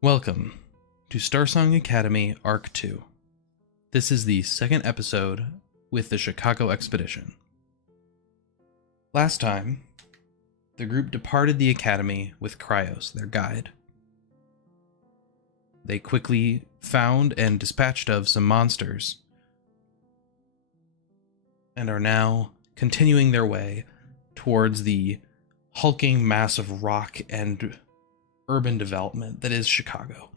Welcome to Starsong Academy Arc 2. This is the second episode with the Chicago Expedition. Last time, the group departed the academy with Cryos, their guide. They quickly found and dispatched of some monsters, and are now continuing their way towards the hulking mass of rock and urban development that is Chicago.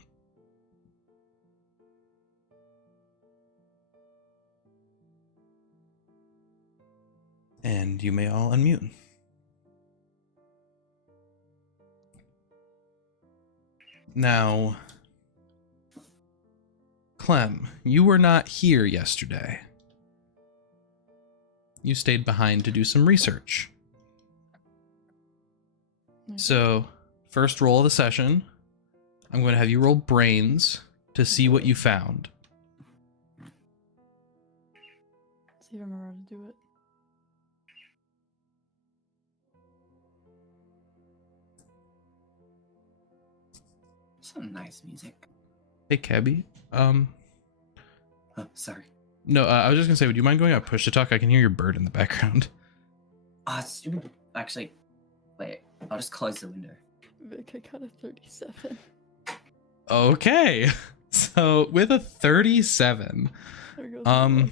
And you may all unmute. Now, Clem, you were not here yesterday. You stayed behind to do some research. So, first roll of the session, I'm going to have you roll brains to see what you found. See if I remember how to do it. Some nice music. Hey, Cabby. Oh, sorry. No, I was just gonna say, would you mind going out push to talk? I can hear your bird in the background. Stupid. Actually, wait. I'll just close the window. Vic, I got a 37. Okay, so with a 37, There goes my luck.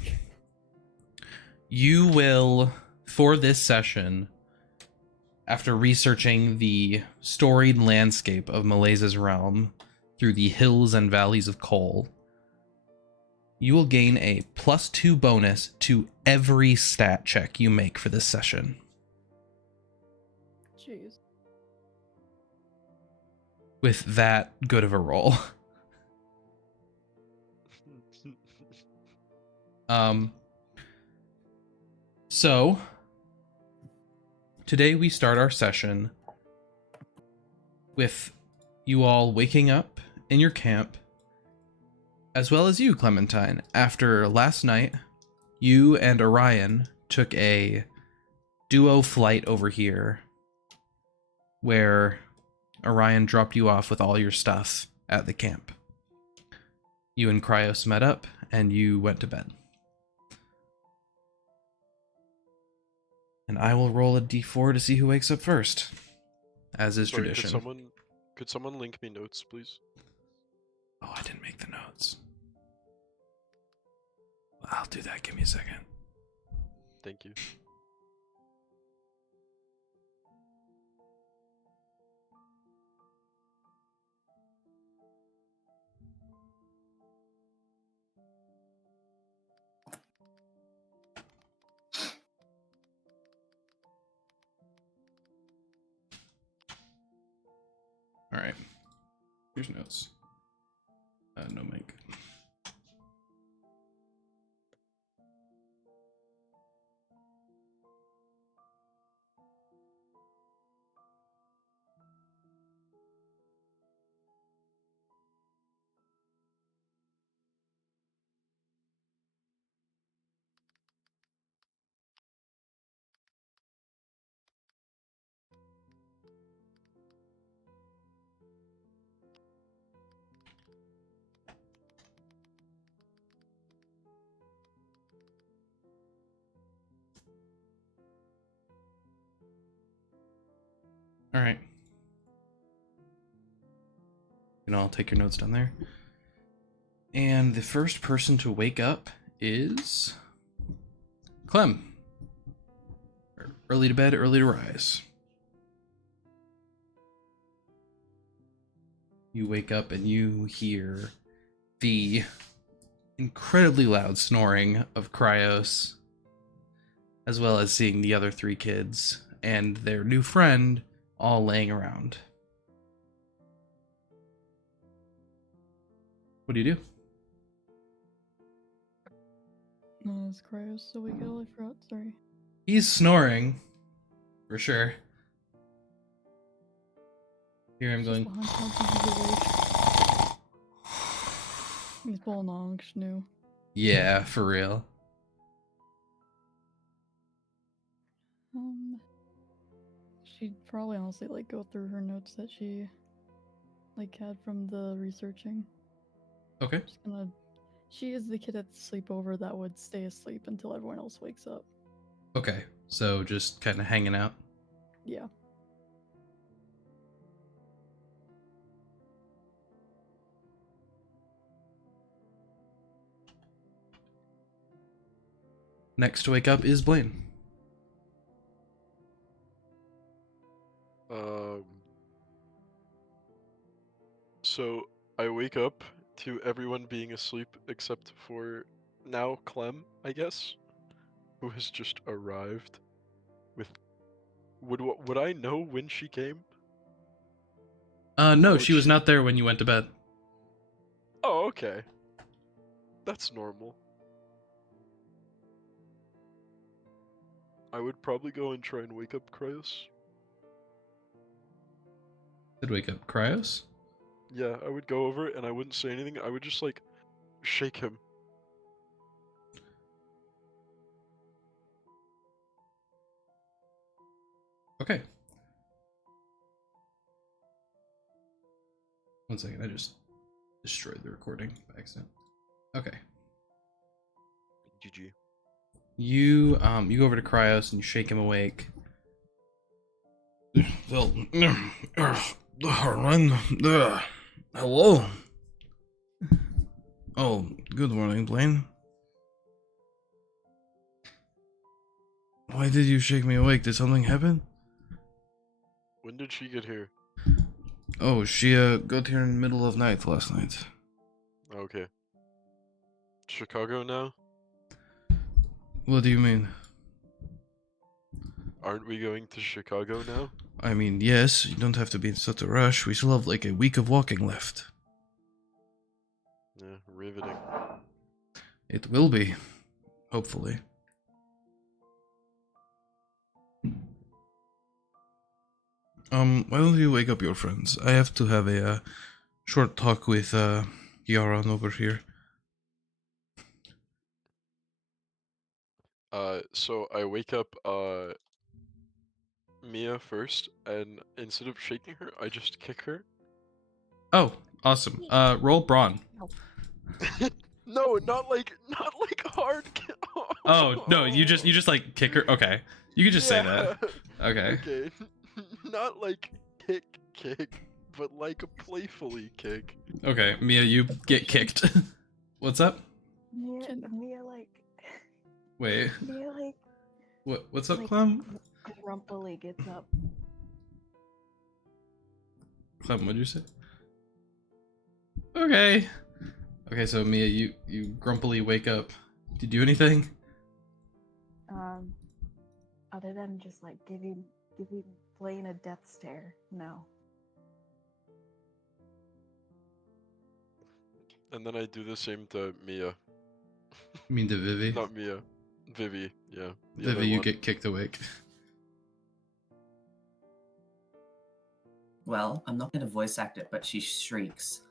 you will, for this session, after researching the storied landscape of Malaise's realm through the hills and valleys of coal, you will gain a +2 bonus to every stat check you make for this session. Jeez. With that good of a roll. So today we start our session with you all waking up in your camp, as well as you, Clementine. After last night, you and Orion took a duo flight over here, where Orion dropped you off with all your stuff at the camp. You and Cryos met up, and you went to bed. And I will roll a d4 to see who wakes up first, as is Sorry, tradition. Could someone link me notes, please? Oh, I didn't make the notes. I'll do that. Give me a second. Thank you. All right. Here's notes. No mic. All right. You know, I'll take your notes down there. And the first person to wake up is Clem. Early to bed, early to rise. You wake up and you hear the incredibly loud snoring of Cryos, as well as seeing the other 3 kids and their new friend all laying around. What do you do? No, it's Cryos, so we get all I forgot, sorry. He's snoring, for sure. Hear him Just going. behind Thompson, he's awake. He's pulling on new. Yeah, for real. She'd probably honestly like go through her notes that she like had from the researching. Okay. Just gonna. She is the kid at the sleepover that would stay asleep until everyone else wakes up. Okay. So just kind of hanging out. Yeah. Next to wake up is Blaine. Um. So I wake up to everyone being asleep except for now Clem, I guess, who has just arrived. With would I know when she came? No, Or would she was she? not there when you went to bed. Oh, okay. That's normal. I would probably go and try and wake up Cryos. Did wake up Cryos? Yeah, I would go over and I wouldn't say anything. I would just like shake him. Okay. One second, I just destroyed the recording by accident. Okay. GG. You go over to Cryos and you shake him awake. Well, Harlan, hello. Oh, good morning, Blaine. Why did you shake me awake? Did something happen? When did she get here? Oh, she got here in the middle of night last night. Okay. Chicago now? What do you mean? Aren't we going to Chicago now? I mean, yes, you don't have to be in such a rush. We still have like a week of walking left. Yeah, riveting. It will be, hopefully. Why don't you wake up your friends? I have to have a short talk with Yaron over here. So I wake up Mia first, and instead of shaking her, I just kick her. Oh, awesome. Roll brawn. No, not like hard. Oh no, you just like kick her. Okay, you could just say that. Okay. Okay. Not like kick, but like a playfully kick. Okay, Mia, you get kicked. What's up? Mia Wait, like what's up, like Clem? grumpily gets up. Clem, what'd you say? Okay. Okay, so Mia, you grumpily wake up. Did you do anything? Other than just like giving Blaine a death stare. No. And then I do the same to Mia. You mean to Vivy? Not Mia. Vivy, yeah. The Vivy, other you one. get kicked awake. Well, I'm not going to voice act it, but she shrieks.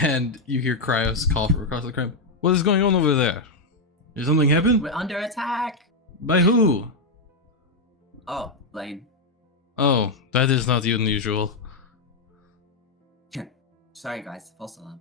And you hear Cryos call from across the crowd. What is going on over there? Did something happen? We're under attack! By who? Oh, Blaine. Oh, that is not unusual. Sorry, guys. False alarm.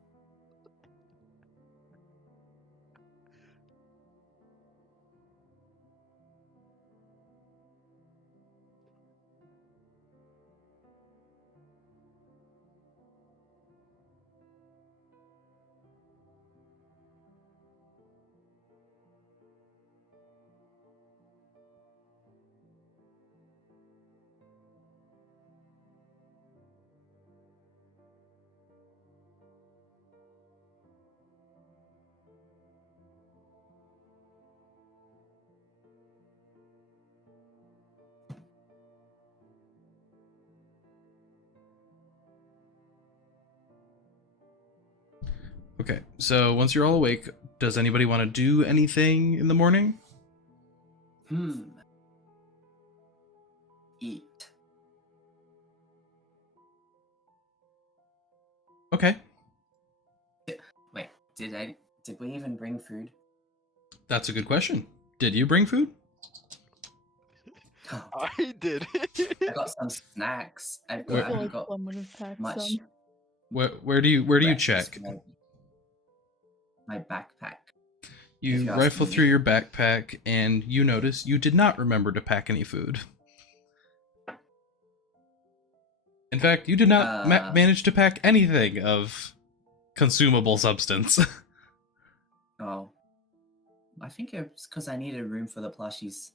Okay, so once you're all awake, does anybody want to do anything in the morning? Eat. Okay, Wait, did we even bring food? That's a good question. Did you bring food? Oh, I did. I got some snacks. I Where- I feel haven't like got Clem would have packed much. some. Where do you breakfast, check? maybe. My backpack. You you're rifle asking through me. your backpack and you notice you did not remember to pack any food. In fact, you did not manage to pack anything of consumable substance. Oh, I think it's because I needed room for the plushies.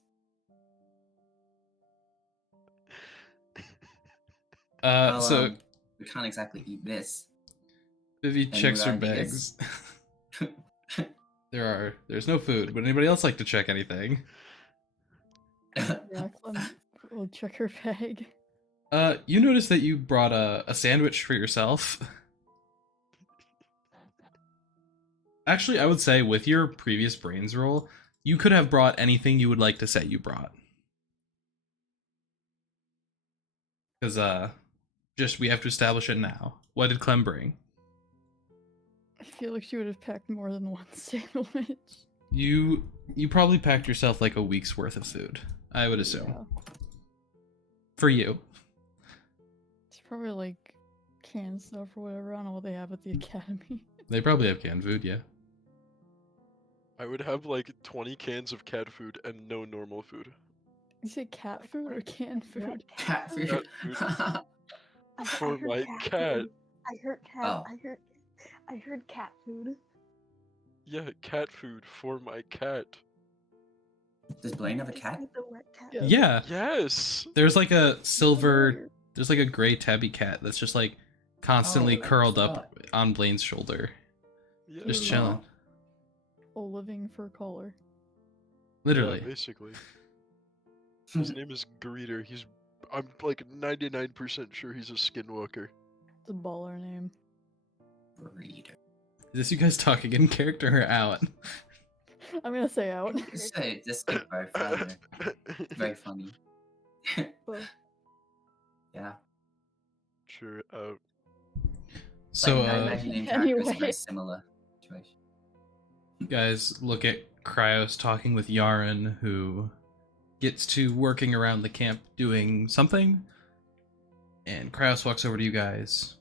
Well, So we can't exactly eat this. Vivy Any checks her other ideas? bags. There's no food. Would anybody else like to check anything? Yeah, Clem will check her bag. You notice that you brought a sandwich for yourself. Actually, I would say with your previous brains roll, you could have brought anything you would like to say you brought. Because, just we have to establish it now. What did Clem bring? I feel like she would have packed more than one sandwich. You probably packed yourself like a week's worth of food, I would assume. Yeah. For you. It's probably like canned stuff or whatever. I don't know what they have at the academy. They probably have canned food, yeah. I would have like 20 cans of cat food and no normal food. You say cat food or canned food? Cat food. Cat food. I For heard my cat cat. food. I heard cat. Oh. I heard cat food. Yeah, cat food for my cat. Does Blaine have a Just cat? eat the wet cat. Yeah. Yeah. Yes. There's like a silver, Weird. there's like a gray tabby cat that's just like constantly Oh, I curled up forgot. on Blaine's shoulder. Yeah. Just Ooh. chilling. A living fur collar. Literally. Yeah, basically. His name is Greeter. I'm like 99% sure he's a skinwalker. It's a baller name. Breeder. Is this you guys talking in character or out? I'm gonna say out. Just go both either. Very funny. But Yeah. Sure. So, Like, I imagine in character is a Anyway. very similar situation. you guys look at Cryos talking with Yaren, who gets to working around the camp doing something. And Cryos walks over to you guys.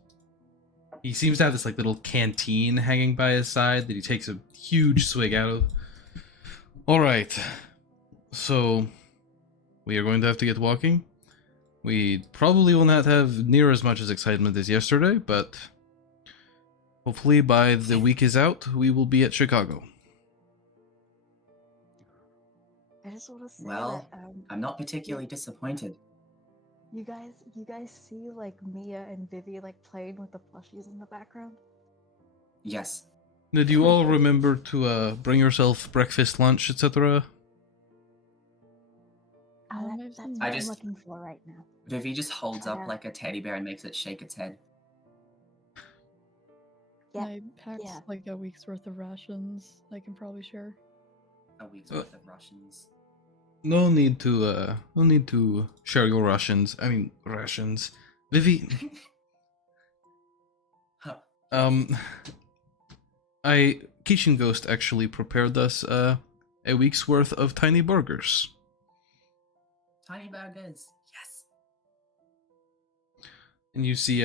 He seems to have this like little canteen hanging by his side that he takes a huge swig out of. Alright. So, we are going to have to get walking. We probably will not have near as much as excitement as yesterday, but hopefully by the week is out, we will be at Chicago. I just want to say Well, that I'm not particularly disappointed. you guys see like Mia and Vivy like playing with the plushies in the background. Yes. Did you all remember to bring yourself breakfast, lunch, etc.? I've That's seen- what I just- I'm looking for right now. Vivi just holds up Yeah. like a teddy bear and makes it shake its head. Yeah, I packed yeah. like a week's worth of rations. I can probably share. A week's worth of Russians. No need to share your rations. Vivi, Huh. Kitchen Ghost actually prepared us a week's worth of tiny burgers. Tiny burgers. Yes. And you see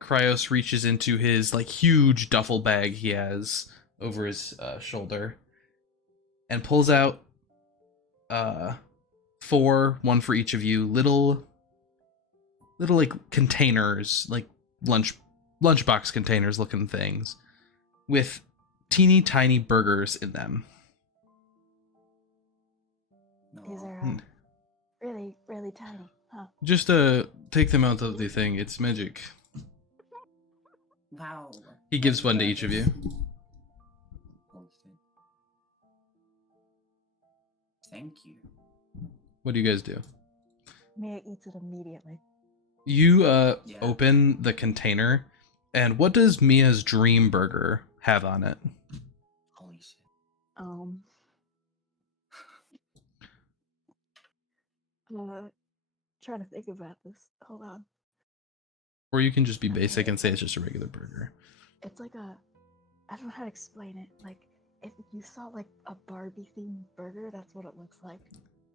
Cryos reaches into his like huge duffel bag he has over his shoulder and pulls out one for each of you, little like containers, like lunchbox containers looking things with teeny tiny burgers in them. These No. are really, really tiny, huh? Just take them out of the thing. It's magic. Wow. He gives Tiny one to each of you. burgers. Holy shit. Thank you. What do you guys do? Mia eats it immediately. You Yeah. open the container, and what does Mia's dream burger have on it? Holy shit. Trying to think about this. Hold on. Or you can just be basic and say it's just a regular burger. It's like I don't know how to explain it. Like if you saw like a Barbie themed burger, that's what it looks like.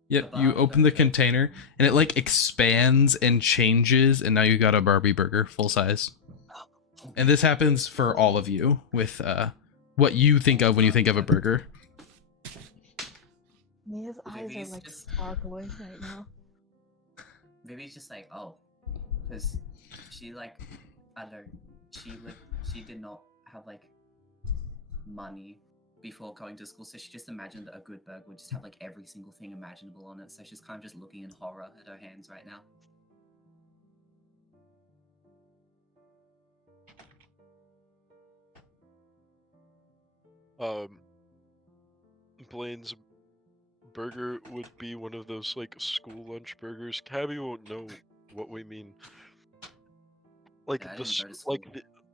Yep, A you Barbie open the burger. container and it like expands and changes, and now you got a Barbie burger full size. And this happens for all of you with what you think of when you think of a burger. Mia's eyes are Vivy's like just- sparkling right now. Vivy's just like, oh, because she like, I don't know, she did not have like money before going to school, so she just imagined that a good burger would just have like every single thing imaginable on it. So she's kind of just looking in horror at her hands right now. Blaine's burger would be one of those like school lunch burgers. Cabby won't know what we mean. Like Yeah, I the didn't go to s- school.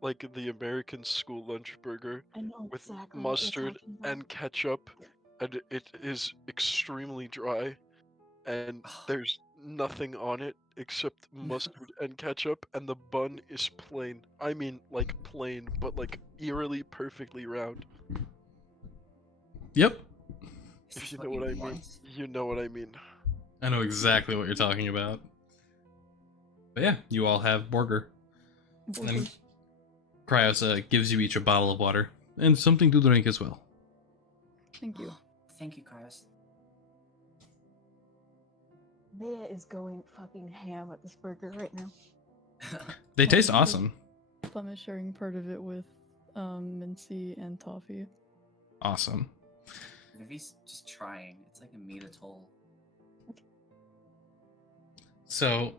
like the American school lunch burger I know with exactly what you're mustard talking about. and ketchup, and it is extremely dry, and there's nothing on it except mustard and ketchup, and the bun is plain. I mean, like plain, but like eerily perfectly round. Yep, Is If this you what know what I mean, want? you know what I mean. I know exactly what you're talking about. But yeah, you all have burger. And then Cryos gives you each a bottle of water and something to drink as well. Thank you. Thank you, Kairos. Mia is going fucking ham at this burger right now. They Oh, taste okay. awesome. Plum is sharing part of it with Mincy and Toffee. Awesome. Vivy's just trying. It's like a meter tall. So,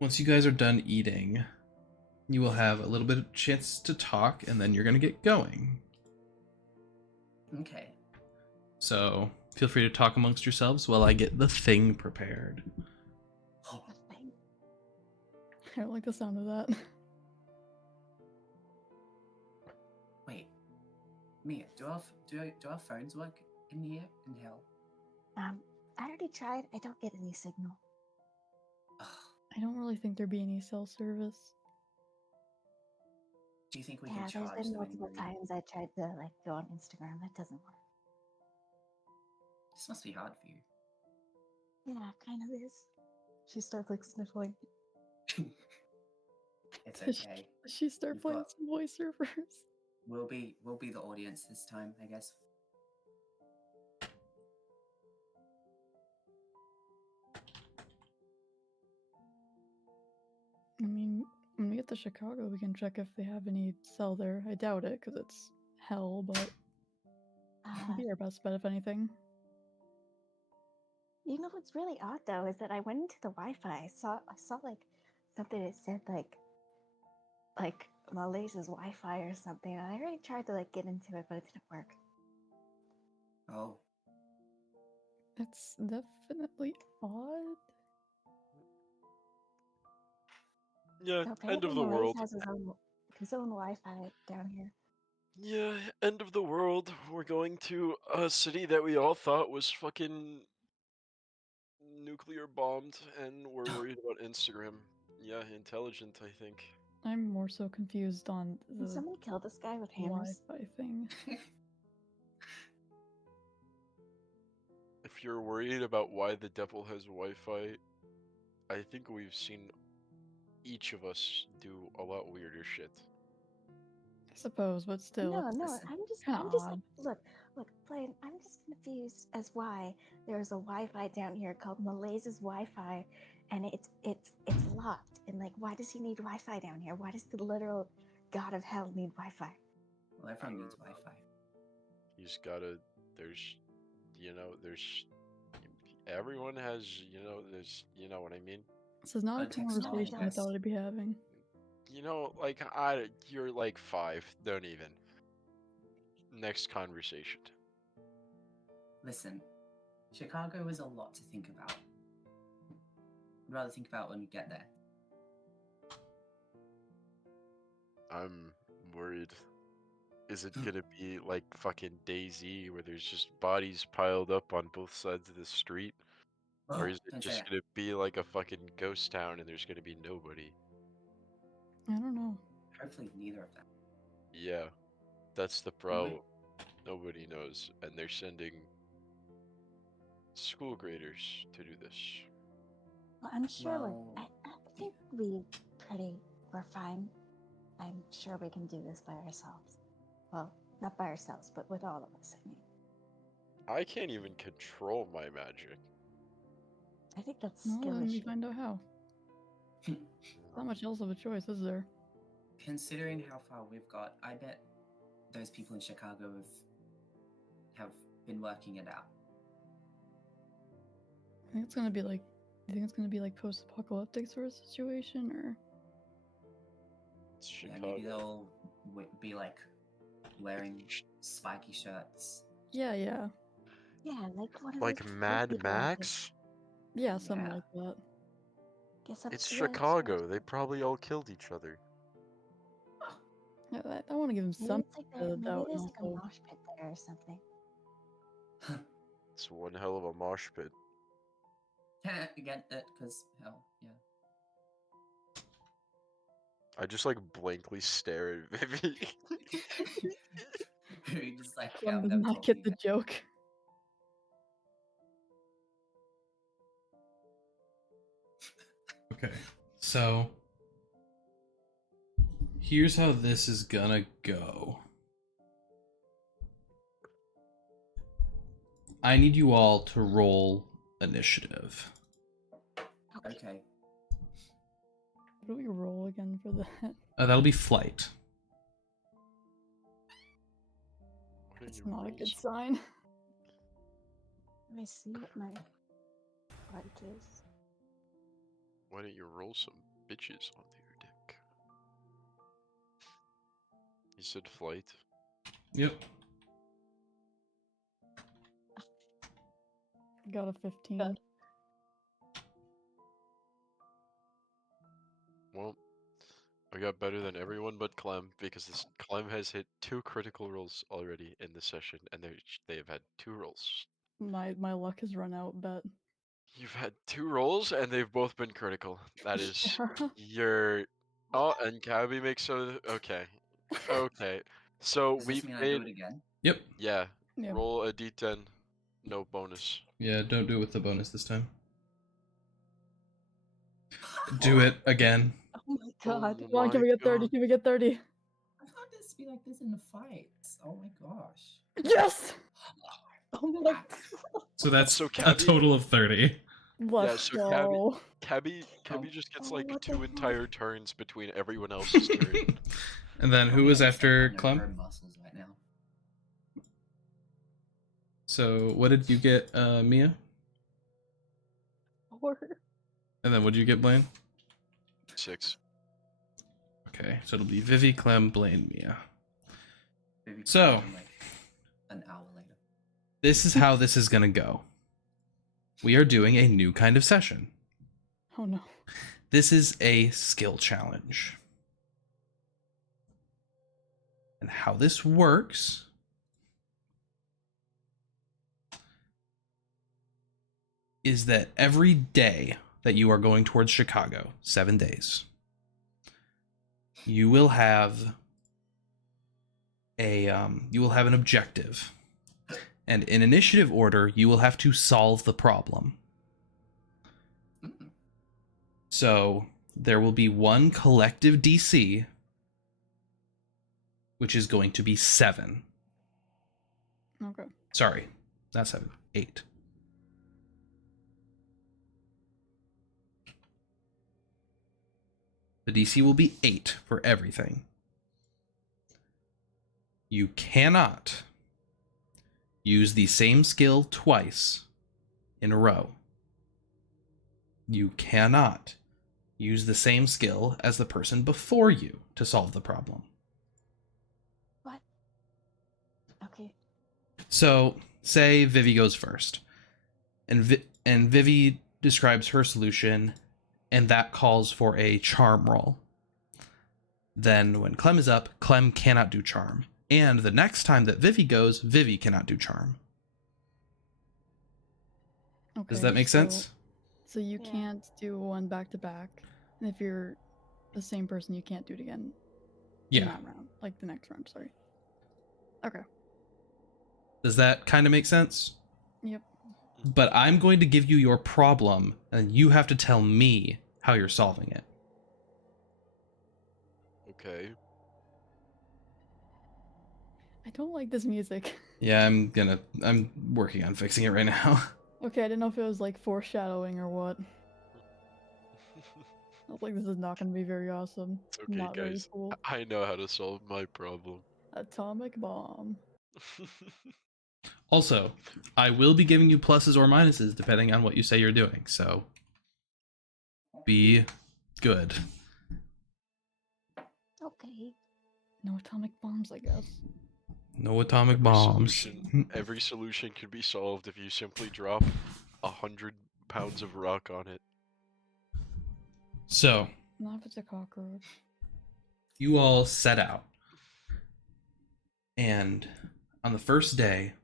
once you guys are done eating, you will have a little bit of chance to talk, and then you're gonna get going. Okay. So, feel free to talk amongst yourselves while I get the thing prepared. The thing. I don't like the sound of that. Wait, Mia, do our phones work in here in hell? I already tried. I don't get any signal. Ugh, I don't really think there'd be any cell service. do you think we Yeah, can there's charge been them multiple in times I tried to like go on Instagram. That doesn't work. This must be hard for you. Yeah, kind of is. She starts like sniffling. It's Does okay. she start We've playing got- some voice servers? We'll be the audience this time, I guess. I mean, when we get to Chicago, we can check if they have any cell there. I doubt it, because it's hell, but it'd be our best bet if anything. You know what's really odd though is that I went into the Wi-Fi. I saw like something that said like Malaise's Wi-Fi or something. And I already tried to like get into it, but it didn't work. Oh, That's definitely odd. Yeah, So end apparently of the Malaise world. has his own Wi-Fi down here. Yeah, end of the world. We're going to a city that we all thought was fucking nuclear bombed, and we're worried about Instagram. Yeah, intelligent, I think. I'm more so confused on Can the someone kill this guy with hammers? Wi-Fi thing. If you're worried about why the devil has Wi-Fi, I think we've seen each of us do a lot weirder shit. I suppose, but still, No, it's no. listen, I'm just odd. like, look, Blaine. I'm just confused as why there's a Wi-Fi down here called Malaise's Wi-Fi, and it's locked. And like, why does he need Wi-Fi down here? Why does the literal god of hell need Wi-Fi? well, everyone needs Wi-Fi. He's gotta. There's, there's. Everyone has, there's, you know what I mean. This is not a Context knowledge, conversation I yes. thought I'd be having. Like you're like 5. Don't even. Next conversation. Listen, Chicago is a lot to think about. I'd rather think about when we get there. I'm worried. Is it gonna be like fucking DayZ where there's just bodies piled up on both sides of the street? Or is it Don't say just that. gonna be like a fucking ghost town and there's gonna be nobody? I don't know. Hopefully neither of them. Yeah. That's the problem. Nobody knows, and they're sending school graders to do this. Well, I'm sure Well, I think we're fine. I'm sure we can do this by ourselves. Well, not by ourselves, but with all of us. I mean, I can't even control my magic. I think that's Well, skill then we issue. find out how. Not much else of a choice, is there? considering how far we've got, I bet those people in Chicago have been working it out. I think it's gonna be like. You think it's gonna be like post-apocalyptic sort of situation, or It's Yeah, Chicago. maybe they'll be like wearing spiky shirts. yeah, Yeah, like what are Like those Mad people out there? Max? yeah, something Yeah. like that. Guess up It's to the Chicago. They probably all killed each other. Yeah, I want to give him Maybe some it's like to the maybe doubt, and there's like a also mosh pit there or something. It's one hell of a mosh pit. Get it? Because hell, yeah. I just like blankly stare at Vivy. We just like Clem does them not get the talking. joke. Okay, so here's how this is gonna go. I need you all to roll initiative. Okay. What do we roll again for that? That'll be flight. What are It's your not a good rolls? sign. Let me see what my flight is. Why don't you roll some bitches onto your deck? You said flight. Yep. Got a 15. Well, I got better than everyone but Clem because this Clem has hit 2 critical rolls already in this session, and they have had 2 rolls. My luck has run out, bet. You've had 2 rolls, and they've both been critical. That is Yeah. your. Oh, and Cabby makes so. Okay, okay. So Does we this mean I made. do it again? Yep. Yeah. Yeah. Roll a d10, no bonus. Yeah, don't do it with the bonus this time. Do it again. Oh my god. Oh Come on, can my we get 30? God. Can we get 30? I thought this be like this in the fights. Oh my gosh. Yes! Oh my god. So that's So a Cabby. total of 30. Let's so go. Cabby Oh. just gets Oh, like what the 2 heck? entire turns between everyone else's turn. And then who Probably was like after stepping on Clem? her muscles right now. So what did you get, Mia? Or And then what did you get, Blaine? 6. Okay, so it'll be Vivy, Clem, Blaine, Mia. Maybe So- come in, like an hour later. This is how this is gonna go. We are doing a new kind of session. oh no. This is a skill challenge. And how this works is that every day that you are going towards Chicago, 7 days, you will have an objective. And in initiative order, you will have to solve the problem. Mm. So there will be one collective DC, which is going to be 7. Okay. Sorry, not 7, 8. The DC will be 8 for everything. You cannot use the same skill twice in a row. You cannot use the same skill as the person before you to solve the problem. What? Okay. So, say Vivy goes first, and Vivy describes her solution, and that calls for a charm roll. Then, when Clem is up, Clem cannot do charm. And the next time that Vivy goes, Vivy cannot do charm. Okay. Does that make sense? So you Yeah. can't do one back to back. And if you're the same person, you can't do it again in Yeah. that round. Like the next round, sorry. Okay. Does that kind of make sense? Yep. But I'm going to give you your problem, and you have to tell me how you're solving it. Okay. I don't like this music. Yeah, I'm working on fixing it right now. Okay, I didn't know if it was like foreshadowing or what. I was like, this is not gonna be very awesome. It's okay, Not very guys. cool. I know how to solve my problem. Atomic bomb. Also, I will be giving you pluses or minuses depending on what you say you're doing, so be good. Okay. No atomic bombs, I guess. No atomic Every bombs. every solution can be solved if you simply drop 100 pounds of rock on it. So, Not if it's a cockroach. you all set out. And on the first day,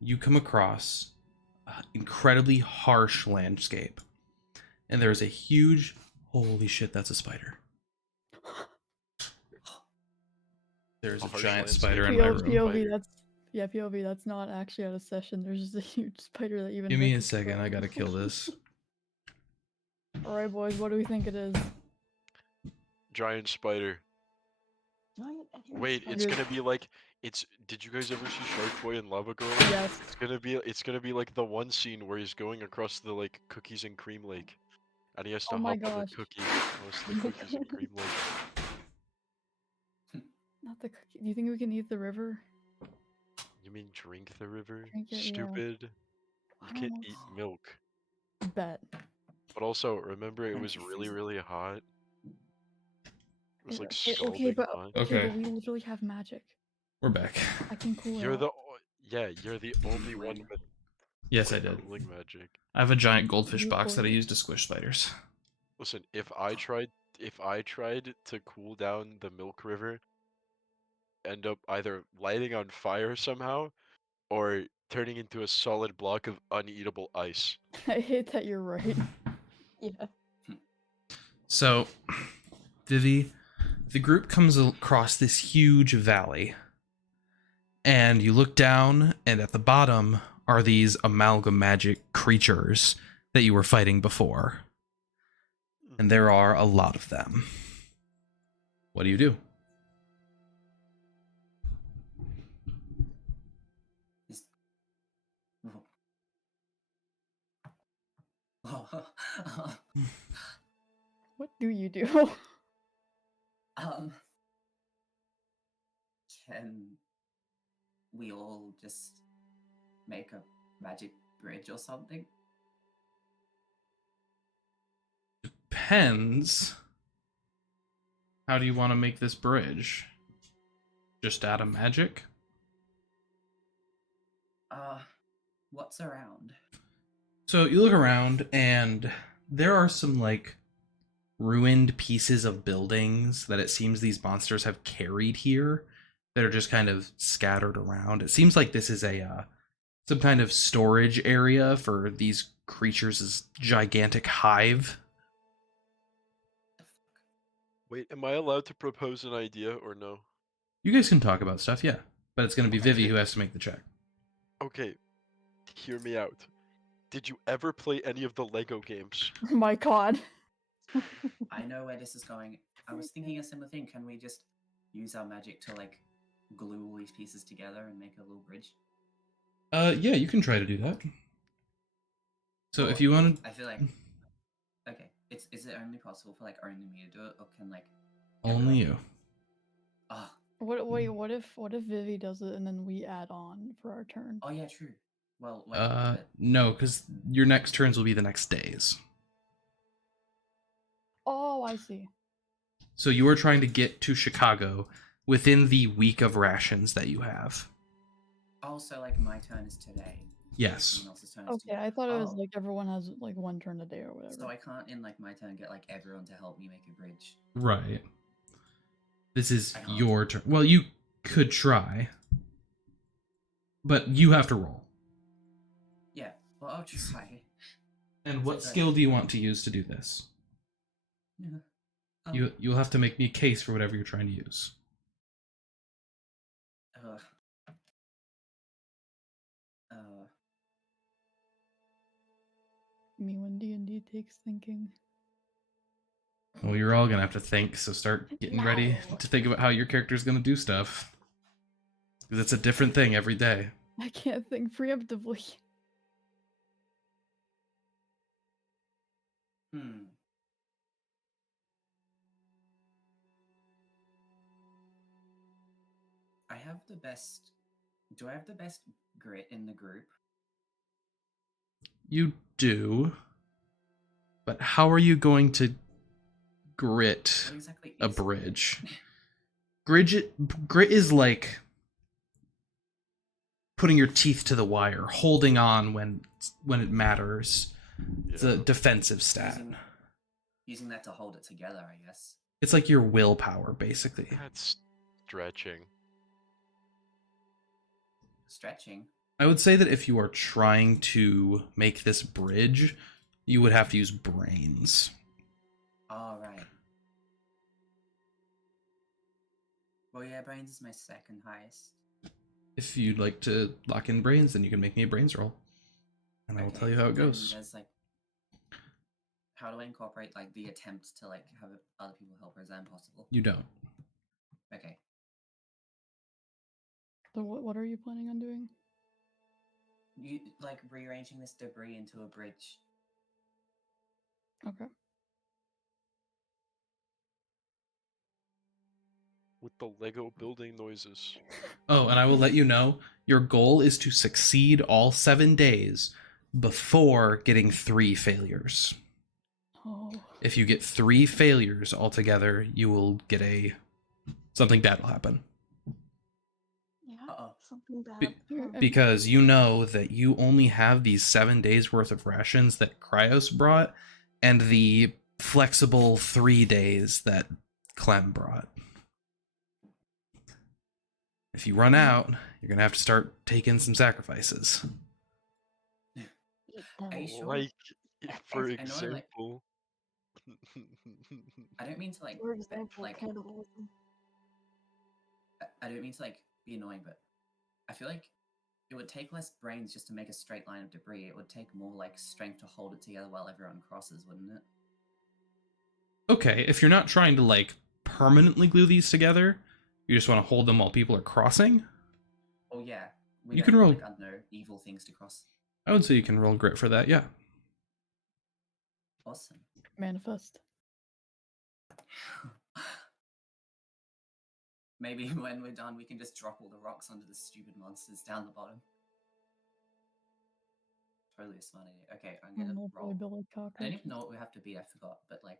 you come across an incredibly harsh landscape. And there's a huge, holy shit, that's a spider. There's a harsh giant landscape. spider in my room. POV, POV, that's not actually out of session. There's just a huge spider that even Give me a makes second, I gotta kill this. Alright, boys, what do we think it is? Giant spider. Wait, it's Spider. gonna be like did you guys ever see Shark Boy and Lava Girl? Yes. It's gonna be like the one scene where he's going across the like cookies and cream lake. And he has to Oh my hop on the gosh. cookie across the cookies and cream lake. Not the cookie. Do you think we can eat the river? You mean drink the river? Drink it, yeah. Stupid. I You don't can't know. eat milk. Bet. But also, remember it Can't was you really, freeze it? really hot? It was like Okay, scalding but hot. Okay. but we literally have magic. We're back. I can cool You're it the off. you're the only one When- with Yes, I like, did. cooling magic. I have a giant goldfish You box cool that I it? use to squish spiders. Listen, if I tried to cool down the milk river, end up either lighting on fire somehow or turning into a solid block of uneatable ice. I hate that you're right. Yeah. So, Vivy, the group comes across this huge valley. And you look down, and at the bottom are these amalgam magic creatures that you were fighting before. And there are a lot of them. What do you do? Is- Oh. What do you do? um, can we all just make a magic bridge or something? Depends. How do you want to make this bridge? Just out of magic? What's around? So you look around, and there are some, like, ruined pieces of buildings that it seems these monsters have carried here that are just kind of scattered around. It seems like this is a some kind of storage area for these creatures' gigantic hive. Wait, am I allowed to propose an idea or no? You guys can talk about stuff, yeah. But it's going to be Vivy Okay. who has to make the check. Okay, hear me out. Did you ever play any of the Lego games? Oh my god. I know where this is going. I was thinking a similar thing. Can we just use our magic to like glue all these pieces together and make a little bridge? Yeah, you can try to do that. So Or if you want I feel like okay. Is it only possible for like only me to do it, or can like only everyone- you. Oh, Wait, what if Vivy does it and then we add on for our turn? oh yeah, true. Well, wait, but No, because your next turns will be the next days. Oh, I see. So you are trying to get to Chicago within the week of rations that you have. also like my turn is today. Yes. Someone else's turn is Okay, tomorrow. I thought it was Oh, like everyone has like one turn a day or whatever. so I can't in like my turn get like everyone to help me make a bridge. Right. This is I can't. your turn. Well, you could try, but you have to roll. Yeah, well I'll try. And what Okay. skill do you want to use to do this? Yeah. You'll have to make me a case for whatever you're trying to use. me when D&D takes thinking. Well, you're all gonna have to think, so start getting ready No. to think about how your character's gonna do stuff. Because it's a different thing every day. I can't think preemptively. Hmm. I have the best. Do I have the best grit in the group? You do. But how are you going to grit What exactly a is bridge? Grit is like putting your teeth to the wire, holding on when it matters. It's a Yeah. defensive stat. using that to hold it together, I guess. It's like your willpower, basically. That's stretching. Stretching. I would say that if you are trying to make this bridge, you would have to use brains. All right. Well, yeah, brains is my second highest. If you'd like to lock in brains, then you can make me a brains roll. And I will tell you how it then goes. There's like, how do I incorporate like the attempt to like have other people help, or is that impossible? You don't. Okay. So what are you planning on doing? You like rearranging this debris into a bridge. Okay. With the Lego building noises. Oh, and I will let you know, your goal is to succeed all 7 days before getting 3 failures. Oh. If you get 3 failures altogether, you will get something bad will happen. Yeah. Uh-oh. Something bad. Be- Hmm. Because you know that you only have these 7 days worth of rations that Cryos brought and the flexible 3 days that Clem brought. If you run out, you're gonna have to start taking some sacrifices. Eat Are you those. sure? Like, for I know, like- example. I don't mean to like, For example, like cannibalism. I don't mean to like be annoying, but I feel like it would take less brains just to make a straight line of debris. It would take more like strength to hold it together while everyone crosses, wouldn't it? Okay, if you're not trying to like permanently glue these together, you just want to hold them while people are crossing, Oh yeah. We You don't can want, roll- like, I don't know, evil things to cross. I would say you can roll grit for that, yeah. Awesome. Manifest. Maybe when we're done, we can just drop all the rocks onto the stupid monsters down the bottom. Totally a smart idea. Okay, I'm gonna Normal roll. Billy I don't cockroach. even know what we have to beat. I forgot, but like.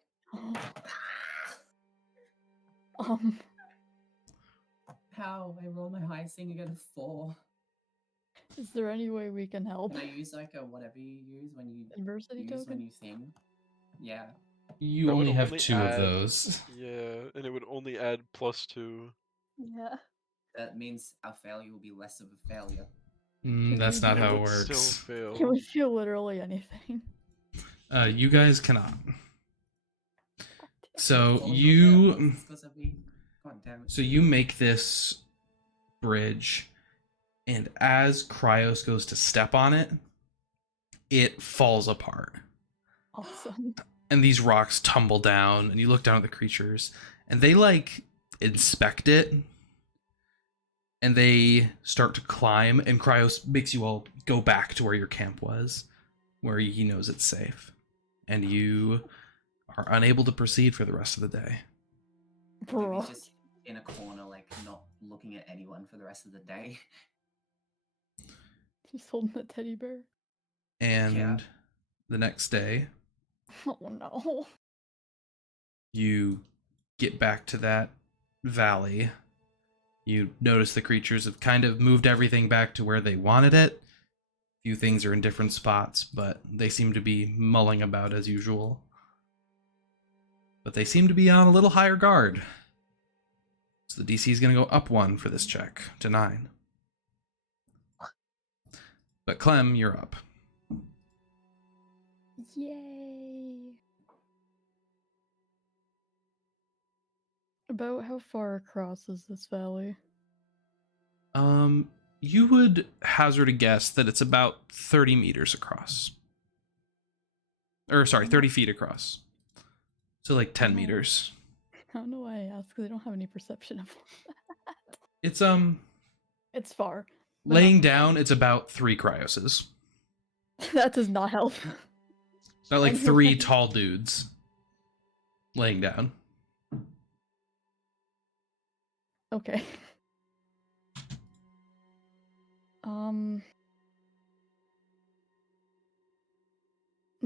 How? I rolled my highest thing again, 4. Is there any way we can help? Can I use like a whatever you use when you Adversity use token? when you thing? Yeah. You That would only have only 2 of add- those. Yeah, and it would only add +2. Yeah. That means our failure will be less of a failure. That's not It how it would works. still fail. Can we feel literally anything? You guys cannot. So Falling you over monsters 'cause of me. God damn it. so you make this bridge, and as Cryos goes to step on it, it falls apart. Awesome. And these rocks tumble down, and you look down at the creatures, and they like inspect it, and they start to climb, and Cryos makes you all go back to where your camp was, where he knows it's safe, and you are unable to proceed for the rest of the day. Bro. Vivy's just in a corner, like not looking at anyone for the rest of the day. Just holding the teddy bear. And Yeah. the next day, Oh no. you get back to that valley. You notice the creatures have kind of moved everything back to where they wanted it. A few things are in different spots, but they seem to be mulling about as usual. But they seem to be on a little higher guard. So the DC is going to go up 1 for this check to 9. But Clem, you're up. Yay. About how far across is this valley? You would hazard a guess that it's about 30 meters across. Or sorry, 30 feet across. So like 10 Oh. meters. I don't know why I asked because I don't have any perception of It's It's far. but not laying that far. down, it's about 3 cryoses. That does not help. About like And 3 you're- tall dudes laying down. Okay.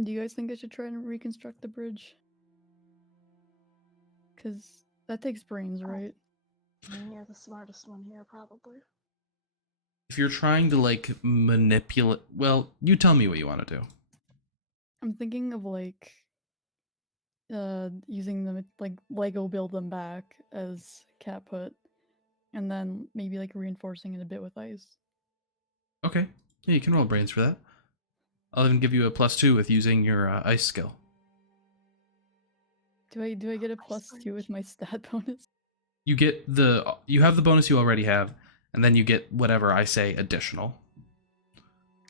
Do you guys think I should try and reconstruct the bridge? Because that takes brains, right? I mean, you're the smartest one here, probably. If you're trying to like manipulate, well, you tell me what you want to do. I'm thinking of like using them like Lego build them back as Cat put, and then maybe like reinforcing it a bit with ice. Okay. Yeah, you can roll brains for that. I'll even give you a +2 with using your ice skill. Do I get a Ice +2 with my stat bonus? You have the bonus you already have, and then you get whatever I say additional.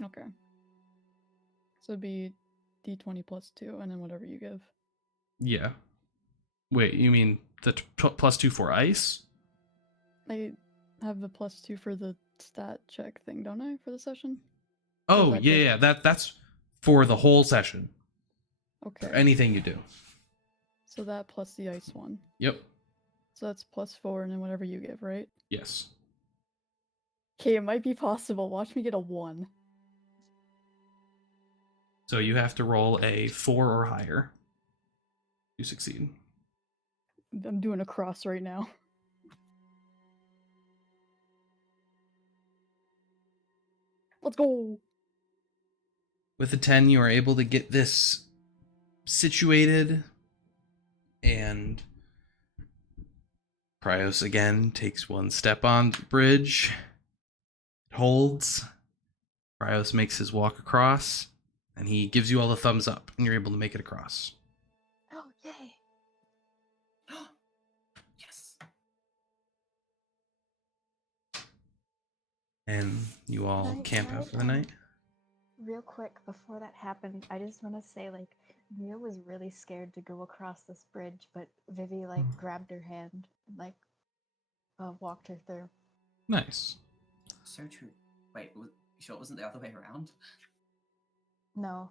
Okay. So it'd be d20 +2, and then whatever you give. Yeah. Wait, you mean the +2 for ice? I have the +2 for the stat check thing, don't I, for the session? Oh, that yeah, just- yeah. That's for the whole session. Okay. For anything you do. So that plus the ice one. Yep. So that's +4, and then whatever you give, right? Yes. Okay, it might be possible. Watch me get a 1. So you have to roll a 4 or higher to succeed. I'm doing a cross right now. Let's go! With a 10, you are able to get this situated, and Cryos again takes one step on the bridge. It holds. Cryos makes his walk across, and he gives you all the thumbs up, and you're able to make it across. Oh, yay! Yes. And you all Can I- camp can I, out for the night. Real quick, before that happened, I just want to say, like, Mia was really scared to go across this bridge, but Vivy, like, grabbed her hand and, like, walked her through. Nice. So true. Wait, you sure it wasn't the other way around? No,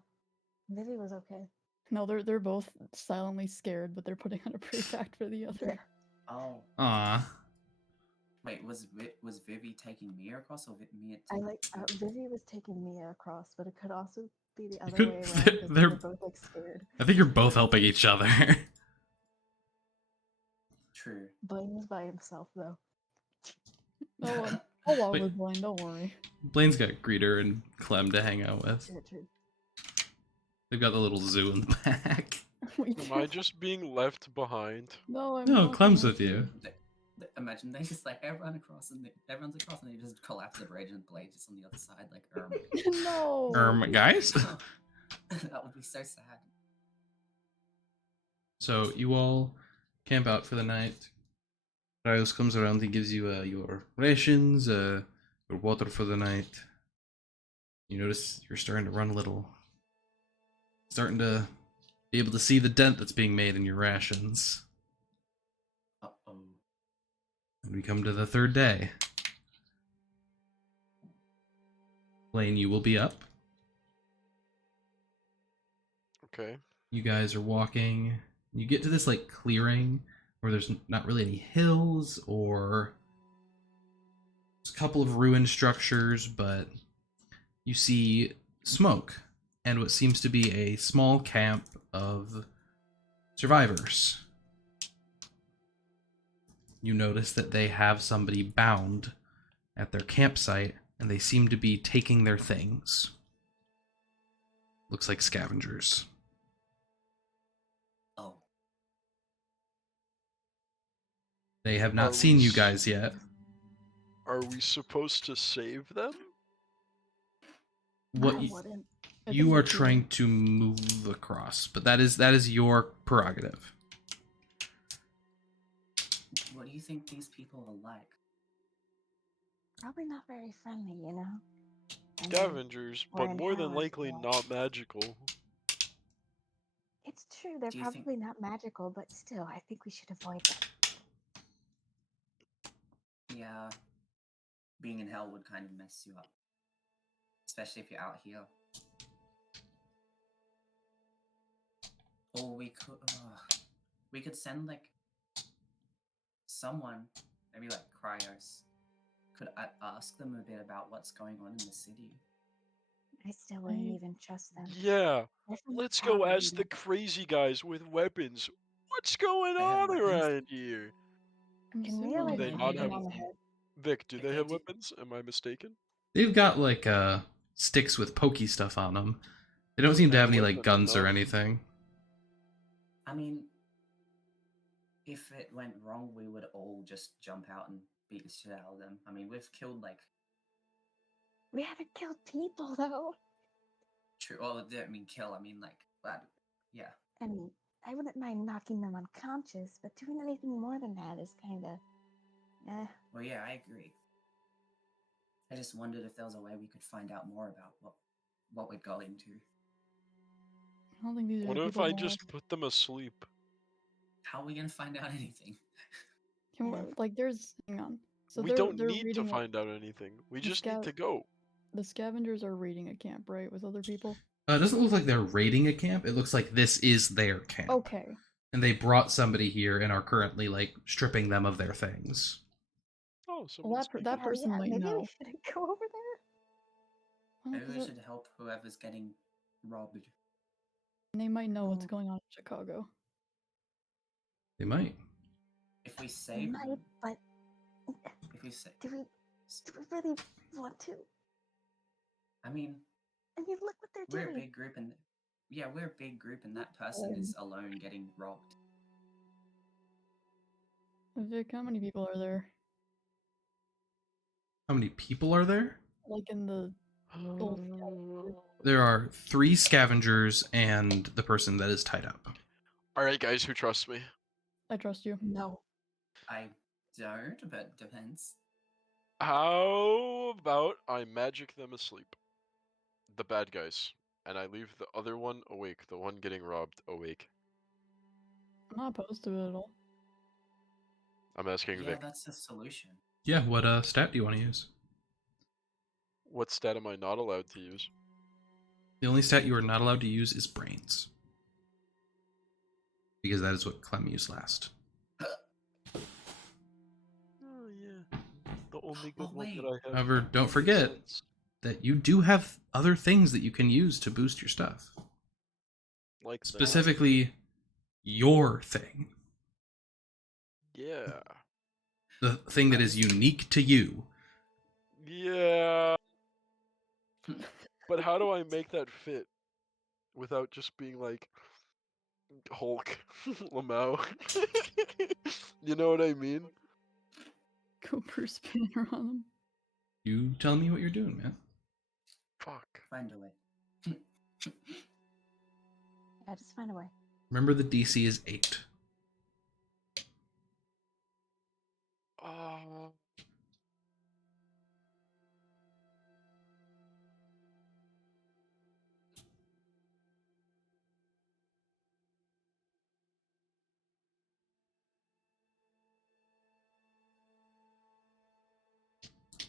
Vivy was okay. No, they're both silently scared, but they're putting on a brave act for the other. Oh. Aw. Wait, was Vivy taking Mia across or Mia I taking like Vivy was taking Mia across, but it could also be the other could- way around. 'cause they're- They're both like scared. I think you're both helping each other. True. Blaine was by himself though. I'll walk Wait. with Blaine, don't worry. Blaine's got Greeter and Clem to hang out with. True. They've got the little zoo in the back. We Am I do- just being left behind? No, I'm No, not Clem's gonna- with you. Imagine they just like everyone's across and they just collapse the bridge and Blade just on the other side like No. Guys? That would be so sad. So you all camp out for the night. Rios comes around and gives you your rations, your water for the night. You notice you're starting to run a little. Starting to be able to see the dent that's being made in your rations. Uh-oh. And we come to the 3rd day. Blaine, you will be up. Okay. You guys are walking. You get to this like clearing where there's not really any hills or there's a couple of ruined structures, but you see smoke and what seems to be a small camp of survivors. You notice that they have somebody bound at their campsite and they seem to be taking their things. Looks like scavengers. Oh. They have not Are seen we you s- guys yet. Are we supposed to save them? What I you, wouldn't. I you think are we're cool. trying to move across, but that is your prerogative. What do you think these people are like? Probably not very friendly, you know. I mean, Scavengers, we're but in more than hell after likely all. not magical. It's true, they're Do you think- probably not magical, but still, I think we should avoid them. Yeah, being in hell would kind of mess you up, especially if you're out here. Or we could send like someone, maybe like Cryos, could ask them a bit about what's going on in the city. I still wouldn't I- even trust them. Yeah, They're from let's go town, ask you the know. crazy guys with weapons. What's going They have on weapons? around here? I'm And assuming they're Do like they don't not hitting need them have on the anything. head. Vic? Do If they they have do- weapons? Am I mistaken? They've got like sticks with pokey stuff on them. They don't seem to That have any wouldn't like have guns or enough. anything. I mean, if it went wrong, we would all just jump out and beat the shit out of them. I mean, we've killed like We haven't killed people though. true. Well, I didn't mean kill. I mean like that. Yeah. I mean, I wouldn't mind knocking them unconscious, but doing anything more than that is kind of, Well, yeah, I agree. I just wondered if there was a way we could find out more about what we'd go into. I don't think these are What the if people I that just put them asleep? How are we gonna find out anything? like there's hang on. So We they're don't they're need to reading find out anything. We the just need scout- to go. the scavengers are raiding a camp, right, with other people? It doesn't look like they're raiding a camp. It looks like this is their camp. Okay. And they brought somebody here and are currently like stripping them of their things. Oh, Well, someone's that yeah, person might maybe know. we shouldn't go over there. Well, Maybe 'cause we it- should help whoever's getting robbed. they might know what's Oh. going on in Chicago. They might. If we We save might, them, but if we say, do we really want to? I mean, I mean, look what they're we're a doing. big group, and yeah, we're a big group, and that person is alone getting robbed. Vic, how many people are there? How many people are there? Like in the old There are 3 scavengers and the person that is tied up. Alright, guys, who trusts me? I trust you. No. I don't, but depends. How about I magic them asleep? The bad guys. And I leave the other one awake, the one getting robbed awake. I'm not opposed to it at all. I'm asking Yeah, Vic. that's the solution. Yeah, what stat do you want to use? What stat am I not allowed to use? The only stat you are not allowed to use is brains. Because that is what Clem used last. Oh yeah. The only good Oh, one that wait. I have. However, don't Makes forget sense. that you do have other things that you can use to boost your stuff. Like that. Specifically, your thing. Yeah. The thing that is unique to you. Yeah. But how do I make that fit without just being like Hulk, Lamau? You know what I mean? Go Bruce Banner on them. You tell me what you're doing, man. Fuck. Find a way. Yeah, just find a way. Remember the DC is 8.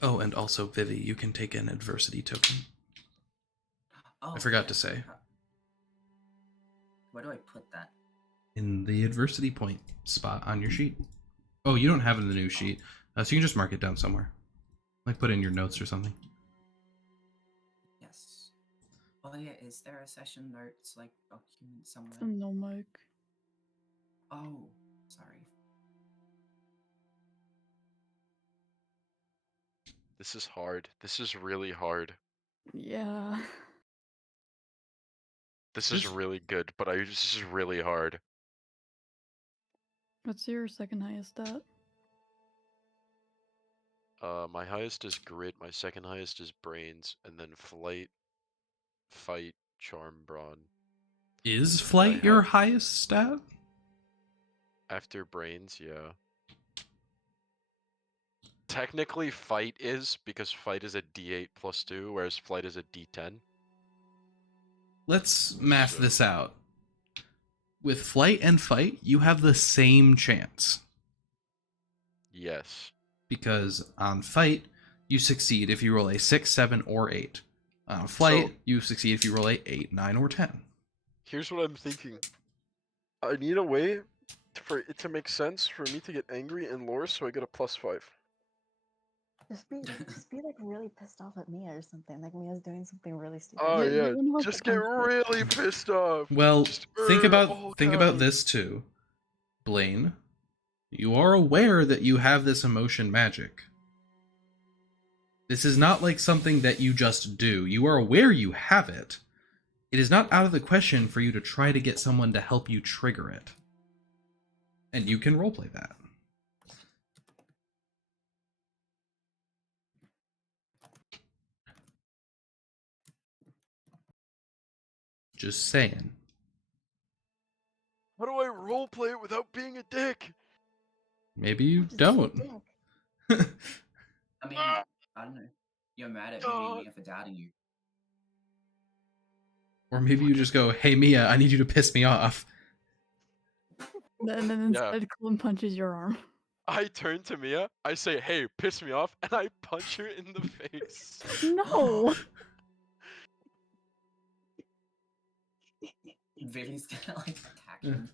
Oh, and also, Vivy, you can take an adversity token. Oh, I forgot yeah. to say. Where do I put that? In the adversity point spot on your sheet. Oh, you don't have it in the new sheet, so you can just mark it down somewhere. Like put it in your notes or something. Yes. Oh yeah, is there a session notes like document somewhere? No mic. Oh, sorry. This is hard. This is really hard. Yeah. This is Just- really good, but this is really hard. What's your second highest stat? My highest is grit, my second highest is brains, and then flight, fight, charm, brawn. Is flight I your have- highest stat? After brains, yeah. Technically, fight is, because fight is a d8 plus 2, whereas flight is a d10. Let's math So- this out. with flight and fight, you have the same chance. Yes. Because on fight, you succeed if you roll a 6, 7, or 8. On flight, So- you succeed if you roll a 8, 9, or 10. Here's what I'm thinking. I need a way for it to make sense for me to get angry in lore, so I get a +5. Just be like really pissed off at Mia or something. Like Mia's doing something really stupid. Oh You yeah, know what just the get punch really pissed off. Well, Just, think all about kinds. this too, Blaine. You are aware that you have this emotion magic. This is not like something that you just do. You are aware you have it. It is not out of the question for you to try to get someone to help you trigger it. And you can roleplay that. Just saying. How do I roleplay it without being a dick? Maybe you Just be a don't. dick. I mean, I don't know. You're mad at Vivy and God. Mia for doubting you. Or maybe you just go, hey Mia, I need you to piss me off. And then Yeah. instead, Clem punches your arm. I turn to Mia, I say, hey, piss me off, and I punch her in the face. No! Vivy's gonna like attack him.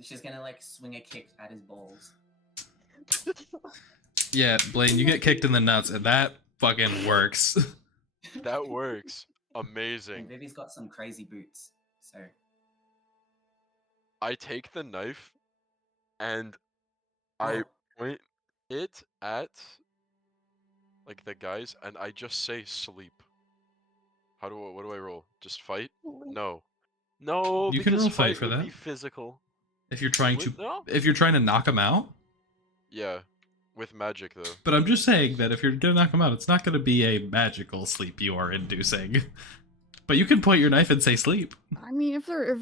She's gonna like swing a kick at his balls. Yeah, Blaine, you get kicked in the nuts, and that fucking works. That works. And Amazing. Vivy's got some crazy boots, so I take the knife and I Oh. point it at like the guys and I just say sleep. What do I roll? Just fight? No. No, You can because roll fight fight for would that. be physical. If you're trying to Would no? if you're trying to knock him out. Yeah. With magic though. But I'm just saying that if you're gonna knock him out, it's not gonna be a magical sleep you are inducing. But you can point your knife and say sleep. I mean, if they're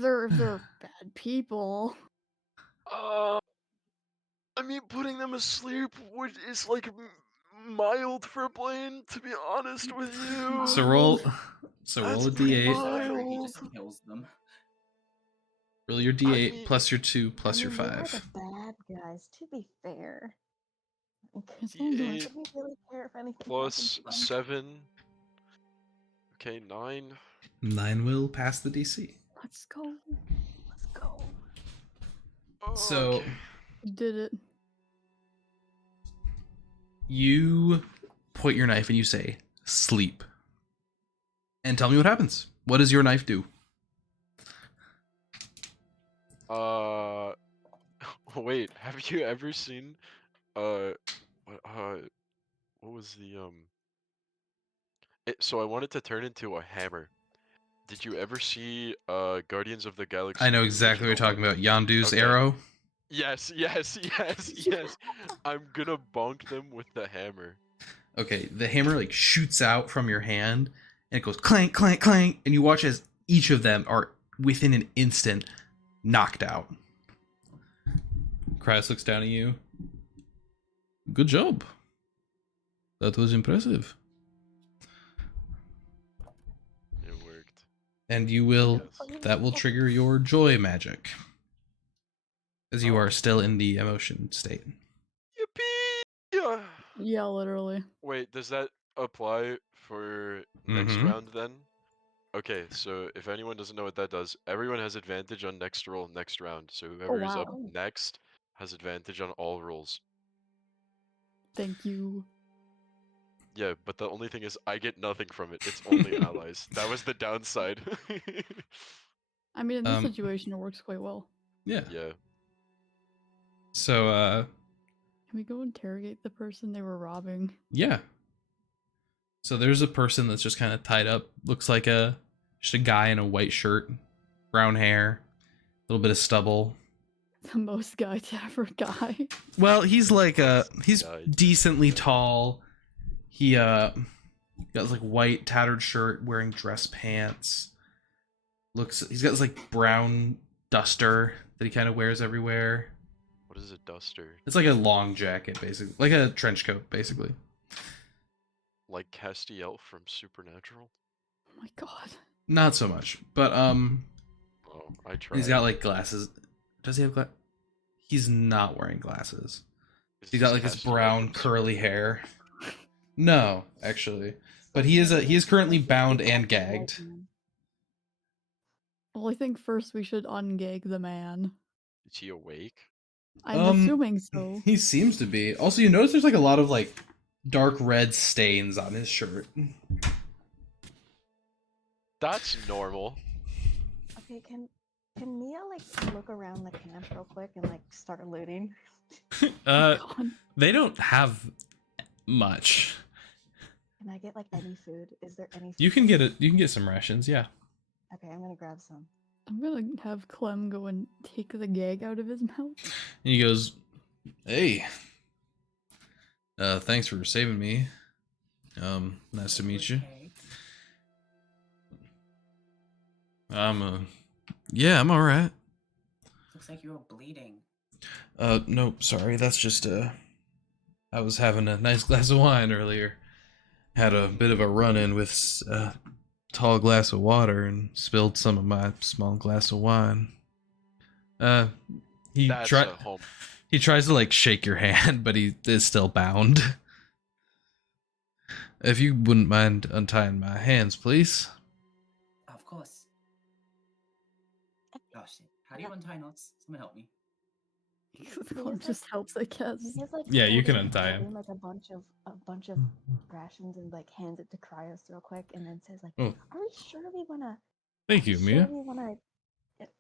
bad people. I mean putting them asleep is like mild for Blaine, to be honest with you. So roll That's a pretty d8. after he mild. just kills them. Roll your d8 mean- plus your 2 plus I your mean, they are 5. the bad guys, to be fair. It's all good. D8 Do we really care if anything plus happens to them? 7. Okay, 9. 9 will pass the DC. Let's go. Let's go. So Okay. Did it. you point your knife and you say sleep. And tell me what happens. What does your knife do? Wait, have you ever seen what was the so I wanted to turn into a hammer. Did you ever see Guardians of the Galaxy? I know the exactly what you're original talking one? about. Yondu's Okay. arrow. Yes. I'm gonna bonk them with the hammer. Okay, the hammer like shoots out from your hand and it goes clank, clank, clank, and you watch as each of them are within an instant knocked out. Kryos looks down at you. Good job. That was impressive. It worked. And you will Yes. that will trigger your joy magic. As you are still in the emotion state. Yippee! Yeah. Yeah, literally. Wait, does that apply for next Mhm. round then? Okay, so if anyone doesn't know what that does, everyone has advantage on next roll next round. So whoever is up wow. next has advantage on all rolls. Thank you. Yeah, but the only thing is I get nothing from it. It's only allies. That was the downside. I mean, in this Um, situation, it works quite well. Yeah. Yeah. So Can we go interrogate the person they were robbing? yeah. So there's a person that's just kind of tied up. Looks like just a guy in a white shirt, brown hair, a little bit of stubble. The most guy to ever die. Well, he's like he's Guy. decently tall. He got this like white tattered shirt, wearing dress pants. He's got this like brown duster that he kind of wears everywhere. What is a duster? It's like a long jacket, basically, like a trench coat, basically. Like Castiel from Supernatural? Oh my god. Not so much, but Oh, I tried. He's got like glasses. Does he have glasses? He's not wearing glasses. Is He's this got like his test brown weapons? curly hair. No, actually, but he is currently bound and gagged. Well, I think first we should ungag the man. Is he awake? I'm assuming so. He seems to be. Also, you notice there's like a lot of like dark red stains on his shirt. That's normal. Okay, can Mia like look around the camp real quick and like start looting? God. They don't have much. Can I get like any food? Is there any? You food? can get it. You can get some rations. Yeah. Okay, I'm gonna grab some. I'm gonna have Clem go and take the gag out of his mouth. And he goes, "Hey, thanks for saving me. Nice to meet you. Okay. Yeah, I'm all right. Looks like you were bleeding. No, sorry. That's just I was having a nice glass of wine earlier. Had a bit of a run-in with a tall glass of water and spilled some of my small glass of wine. He That's a home. He tries to like shake your hand, but he is still bound. If you wouldn't mind untying my hands, please. Of course. Oh shit. How do you untie knots? Someone help me. Clem just helps, I guess. Mia's, like, Yeah, you can holding- untie him. holding, like a bunch of rations and like hands it to Cryos real quick and then says like, Oh. "Are we sure we wanna? Thank you, sure Mia. we wanna?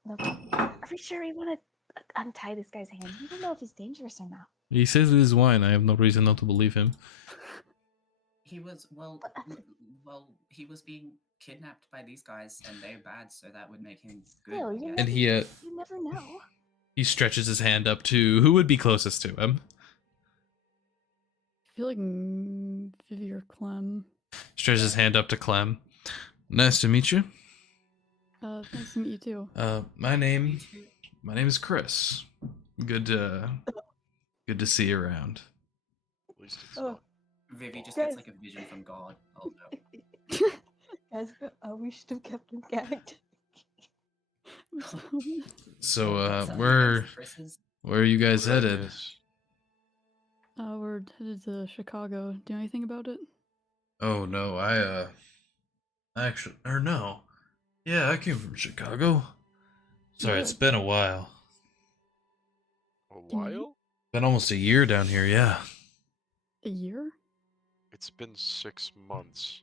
No problem. Are we sure we wanna untie this guy's hands? We don't know if he's dangerous or not." He says it is wine. I have no reason not to believe him. He was he was being kidnapped by these guys and they're bad, so that would make him good. Still, I you guess. And You never know. he stretches his hand up to who would be closest to him. I feel like Vivy or Clem. Stretches his hand up to Clem. Nice to meet you. Nice to meet you too. My name is Chris. Good to see you around. At least it's Oh. not. Vivi just Guys. gets like a vision from God. Oh no. Guys, we should have kept him gagged. So So, where Chris's- are you guys What did I headed? miss? We're headed to Chicago. Do you know anything about it? Oh no, I actually no. Yeah, I came from Chicago. Sorry, it's Good. been a while. A Can you- while? Been almost a year down here, yeah. A year? It's been 6 months.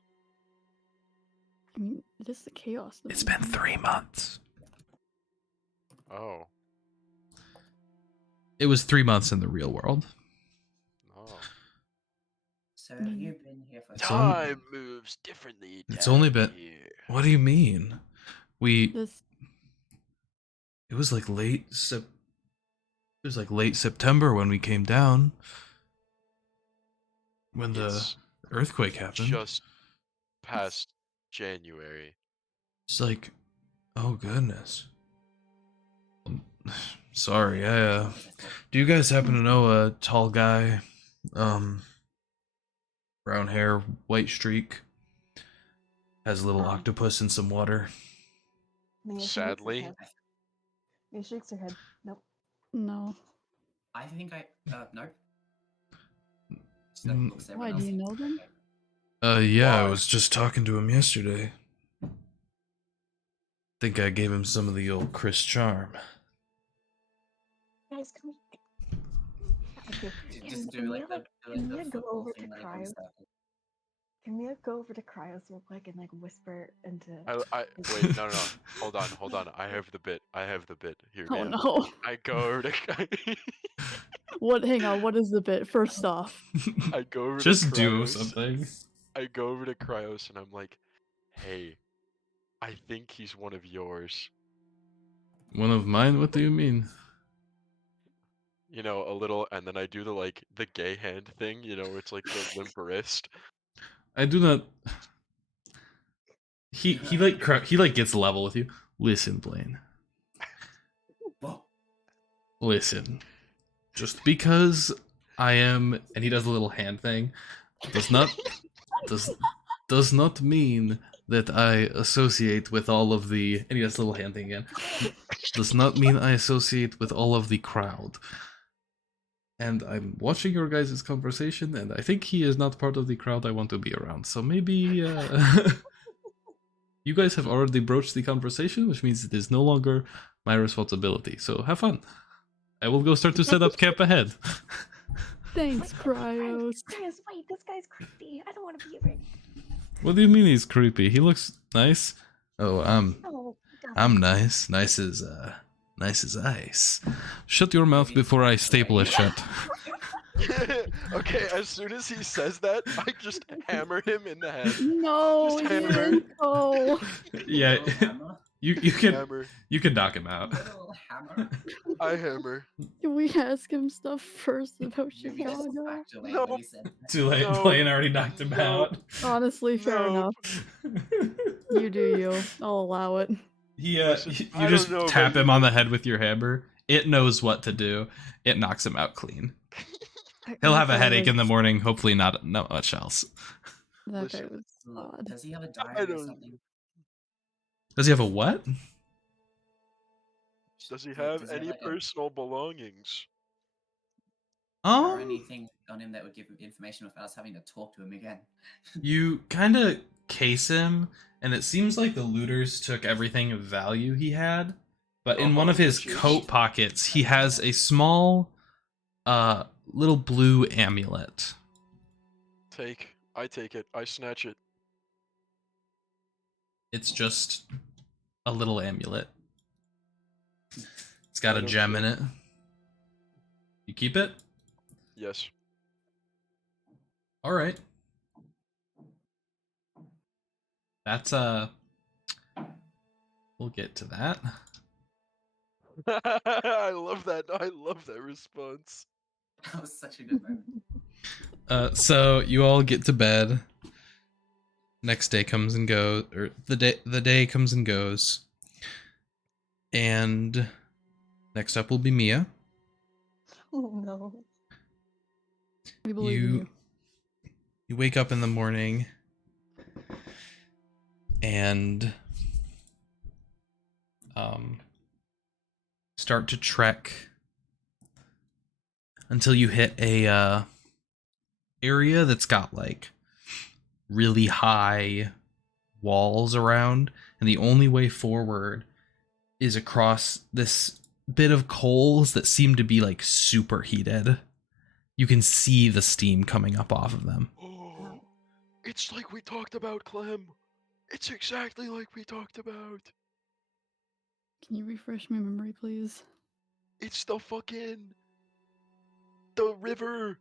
I mean, it is the chaos. It's been 3 months. Oh. It was 3 months in the real world. Oh. So have you been here for Time moves differently. It's only down been- here. What do you mean? This It was like late September when we came down. When the It's earthquake happened. just past January. It's like, oh goodness. Sorry, do you guys happen to know a tall guy? Brown hair, white streak. Has a little octopus in some water. Mia shakes her Sadly. head. Mia shakes her head. Nope. no. I think I nope. Mm, Looks at Why, everyone do you else. know them? Yeah, I Why? was just talking to him yesterday. Think I gave him some of the old Chris charm. Guys, can we? Okay. Just Can do like Mia, the can Mia go football over thing to that everyone Cryos? started. Can Mia go over to Cryos real quick and like whisper into? Wait, no. Hold on. I have the bit. Here, Oh Mia. no. I go over to What? Hang on. What is the bit? First off. I go over Just to do Cryos. something. I go over to Cryos and I'm like, "Hey, I think he's one of yours." One of mine? What do you mean? You know, a little, and then I do the gay hand thing. You know, it's like the limp wrist. I do not. He gets level with you. Listen, Blaine. Whoa. Listen. Just because I am, and he does a little hand thing, does not mean that I associate with all of the. And he does a little hand thing again. Does not mean I associate with all of the crowd. And I'm watching your guys' conversation, and I think he is not part of the crowd I want to be around. So maybe you guys have already broached the conversation, which means it is no longer my responsibility. So have fun. I will go start to set up camp ahead. Thanks, Wait, Cryos. Cryos, wait, this guy's creepy. I don't want to be around. What do you mean he's creepy? He looks nice. Oh, No, he I'm doesn't. nice. Nice as ice. Shut your mouth before I staple it shut. Okay, as soon as he says that, I just hammer him in the head. No, Just you hammer. didn't. Oh. Yeah, Little hammer. you Hammer. can knock him out. Little hammer. I hammer. Can we ask him stuff first about Vivi just Chicago? backed away No. when he said that. Too late. No. Blaine already knocked him No. out. Honestly, fair Nope. enough. You do you. I'll allow it. He Listen, you I just don't know tap about him you, on the but- head with your hammer. It knows what to do. It knocks him out clean. He'll have a headache in the morning. Hopefully not much else. That guy Listen. was Look, odd. does he have a I diary or don't- something? Does he have a what? Does he have Does he any like, personal belongings? or anything on him that would give him information without us having to talk to him again? You kind of case him, and it seems like the looters took everything of value he had. But in one of his Which is- coat pockets, he has a small, little blue amulet. I take it. I snatch it. It's just a little amulet. It's got I a don't gem care. in it. You keep it? Yes. All right. That's we'll get to that. I love that. I love that response. That was such a good moment. So you all get to bed. Next day comes and goes, or the day comes and goes. And next up will be Mia. Oh no. We believe in you. You wake up in the morning and start to trek until you hit a area that's got like really high walls around, and the only way forward is across this bit of coals that seem to be like superheated. You can see the steam coming up off of them. Oh, it's like we talked about, Clem. It's exactly like we talked about. Can you refresh my memory, please? It's the river.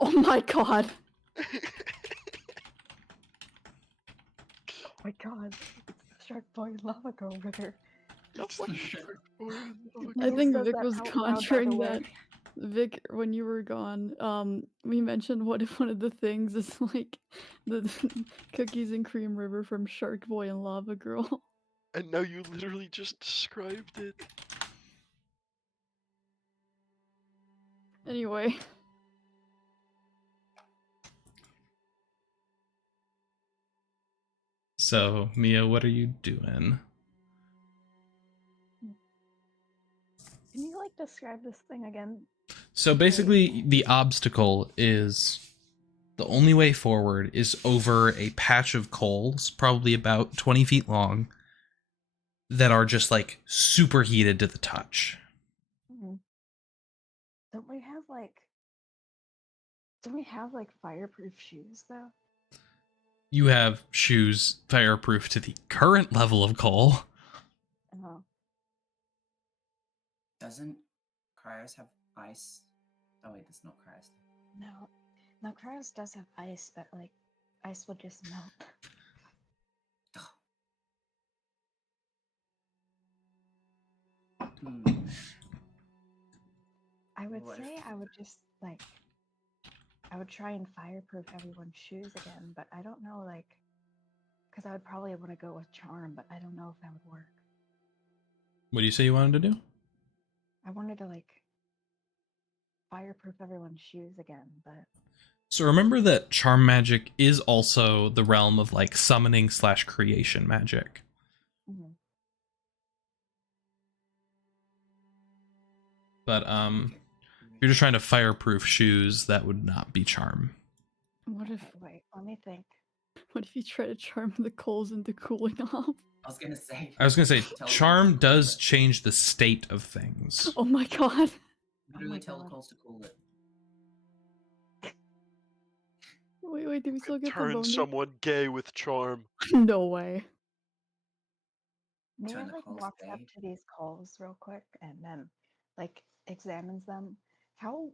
Oh my god! Oh my god. It's Shark Boy and Lava Girl River. It's the shark boy and the I girl. think says Vic that was out loud, by the conjuring way. that. Vic, when you were gone, we mentioned what if one of the things is like the cookies and cream river from Shark Boy and Lava Girl. And now you literally just described it. Anyway, So, Mia, what are you doing? Can you like describe this thing again? So basically, the obstacle is the only way forward is over a patch of coals, probably about 20 feet long, that are just like super heated to the touch. Don't we have like don't we have like fireproof shoes though? You have shoes fireproof to the current level of coal. Oh. Doesn't Cryos have ice? Oh wait, that's not Cryos. No. No, Cryos does have ice, but like ice would just melt. Hmm. I would What say if- I would just like I would try and fireproof everyone's shoes again, but I don't know like because I would probably want to go with charm, but I don't know if that would work. What do you say you wanted to do? I wanted to like fireproof everyone's shoes again, but So remember that charm magic is also the realm of like summoning / creation magic. Mhm. But if you're just trying to fireproof shoes, that would not be charm. What if Okay, wait, let me think. what if you try to charm the coals into cooling off? I was gonna say. I was gonna say tell the charm coals to cool does it. change the state of things. Oh my god. Literally my tell the God. coals to cool it. Wait, did we still get the Turn boner? someone gay with charm. No way. Mia Turn the like coals walks up gay. to these coals real quick and then like examines them. How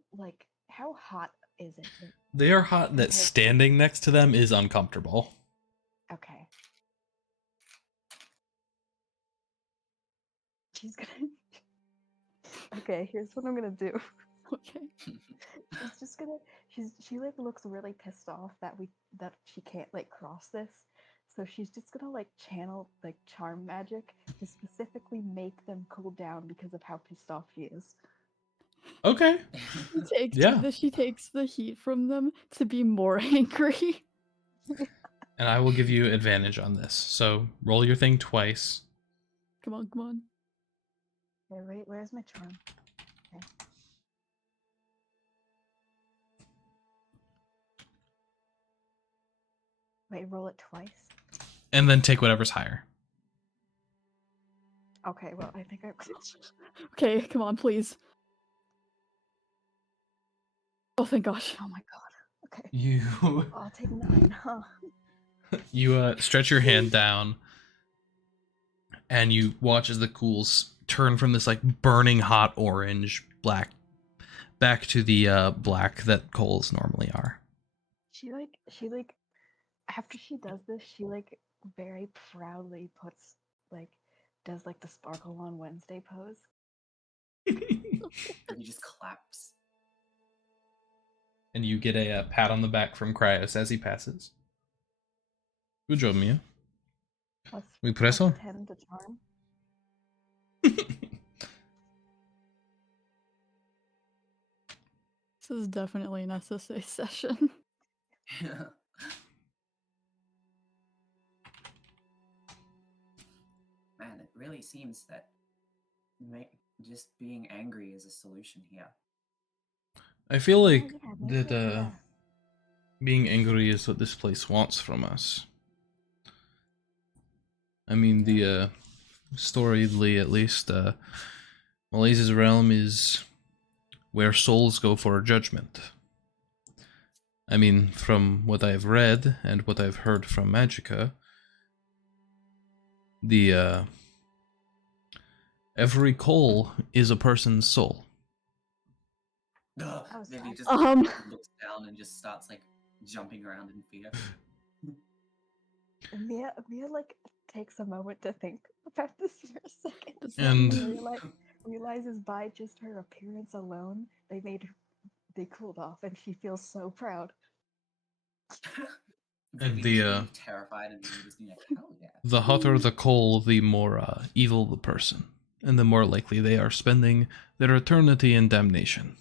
hot is it? They are hot that Compared to- standing next to them is uncomfortable. Okay. She's gonna. Okay, here's what I'm gonna do. Okay. She's just gonna. She like looks really pissed off that she can't like cross this. So she's just gonna like channel like charm magic to specifically make them cool down because of how pissed off she is. Okay. Yeah. She takes the heat from them to be more angry. And I will give you advantage on this. So roll your thing twice. Come on. Okay, wait, where's my charm? Okay. Wait, roll it twice. And then take whatever's higher. Okay, well I think I. Okay, come on, please. Oh, thank gosh. Oh my god. Okay. You I'll take 9, huh? you stretch your hand down and you watch as the cools turn from this like burning hot orange black back to the black that coals normally are. She after she does this, she like very proudly does like the sparkle on Wednesday pose. He just claps. And you get a pat on the back from Cryos as he passes. Good job, Mia. Plus, We plus preso? 10 to charm. This is definitely an SSA session. Man, it really seems that just being angry is a solution here. I feel like Yeah, maybe, that being angry is what this place wants from us. I mean, the storyly at least, Malaise's realm is where souls go for judgment. I mean, from what I've read and what I've heard from Magica, the every coal is a person's soul. Maybe sad. just looks down and just starts like jumping around in fear. Mia like takes a moment to think about this for a second. And realizes by just her appearance alone, they cooled off, and she feels so proud. And Vivy the, just being terrified and being just like, hell yeah. the hotter the coal, the more evil the person, and the more likely they are spending their eternity in damnation.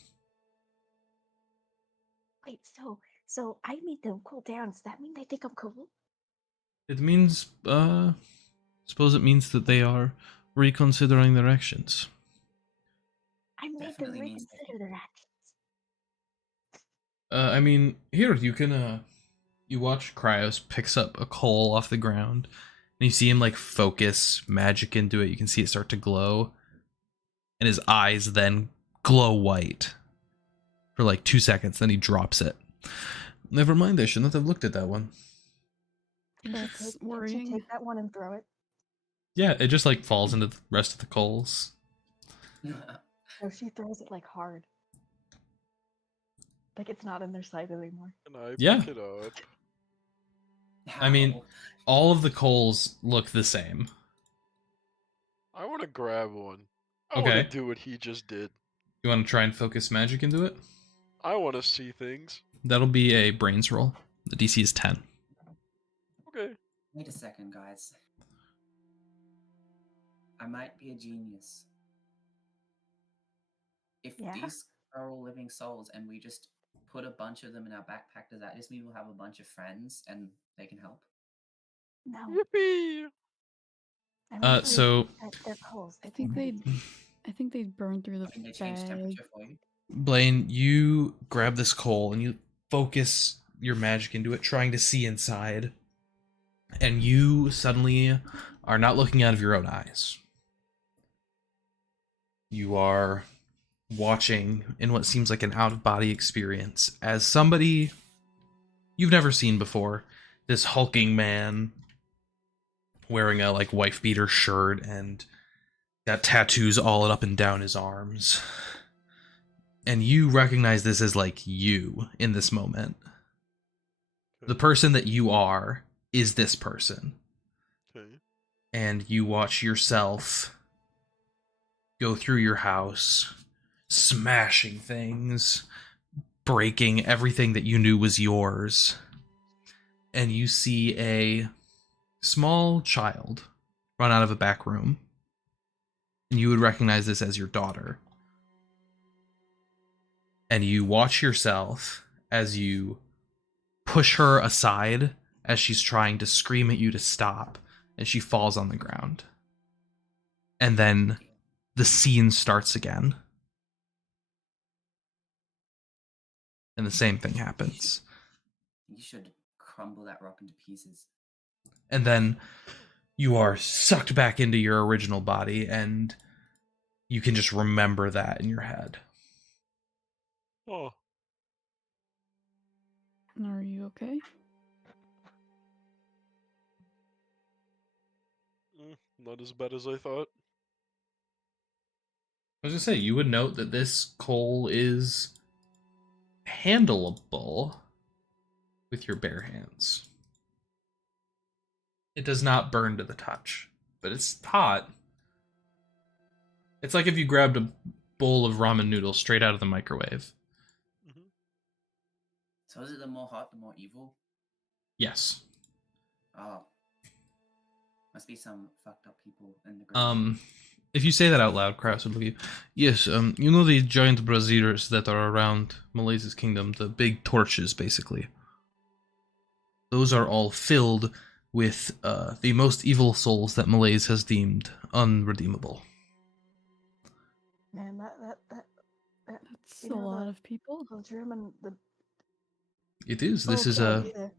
Wait, so I made them cool down. Does that mean they think I'm cool? It means, suppose it means that they are reconsidering their actions. I made them Definitely means they reconsider their actions. I mean, here, you can, you watch Cryos picks up a coal off the ground, and you see him, like, focus magic into it. You can see it start to glow, and his eyes then glow white for, like, 2 seconds, then he drops it. Never mind, I should not have looked at that one. That's Can she worrying. take that one and throw it? Yeah, it just, like, falls into the rest of the coals. So she throws it like hard. Like it's not in their sight anymore. Can I Yeah. pick it up? I mean, all of the coals look the same. I want to grab one. I Okay. want to do what he just did. You want to try and focus magic into it? I want to see things. That'll be a brains roll. The DC is 10. Okay. Wait a second, guys. I might be a genius. If Yeah? these are all living souls and we just put a bunch of them in our backpack, does that just mean we'll have a bunch of friends and they can help? No, Yippee! I'm afraid So that they're coals. I think they'd burn through the I mean, they change bag. temperature for you. Blaine, you grab this coal and you focus your magic into it, trying to see inside. And you suddenly are not looking out of your own eyes. You are watching in what seems like an out-of-body experience as somebody you've never seen before. This hulking man wearing a like wife beater shirt and got tattoos all up and down his arms. And you recognize this as like you in this moment. The person that you are is this person. Okay. And you watch yourself go through your house, smashing things, breaking everything that you knew was yours. And you see a small child run out of a back room. And you would recognize this as your daughter. And you watch yourself as you push her aside as she's trying to scream at you to stop, and she falls on the ground. And then the scene starts again. And the same thing happens. You should crumble that rock into pieces. And then you are sucked back into your original body, and you can just remember that in your head. Oh, Are you okay? not as bad as I thought. I was gonna say, you would note that this coal is handleable with your bare hands. It does not burn to the touch, but it's hot. It's like if you grabbed a bowl of ramen noodles straight out of the microwave. Mm-hmm. So is it the more hot, the more evil? Yes. Oh. Must be some fucked up people in the group. If you say that out loud, Kraus would look at you. Yes, you know the giant braziers that are around Malaise's kingdom, the big torches, basically. Those are all filled with the most evil souls that Malaise has deemed unredeemable. Man, That's You a know, lot the- of people. the German, the It is. This is can't be there.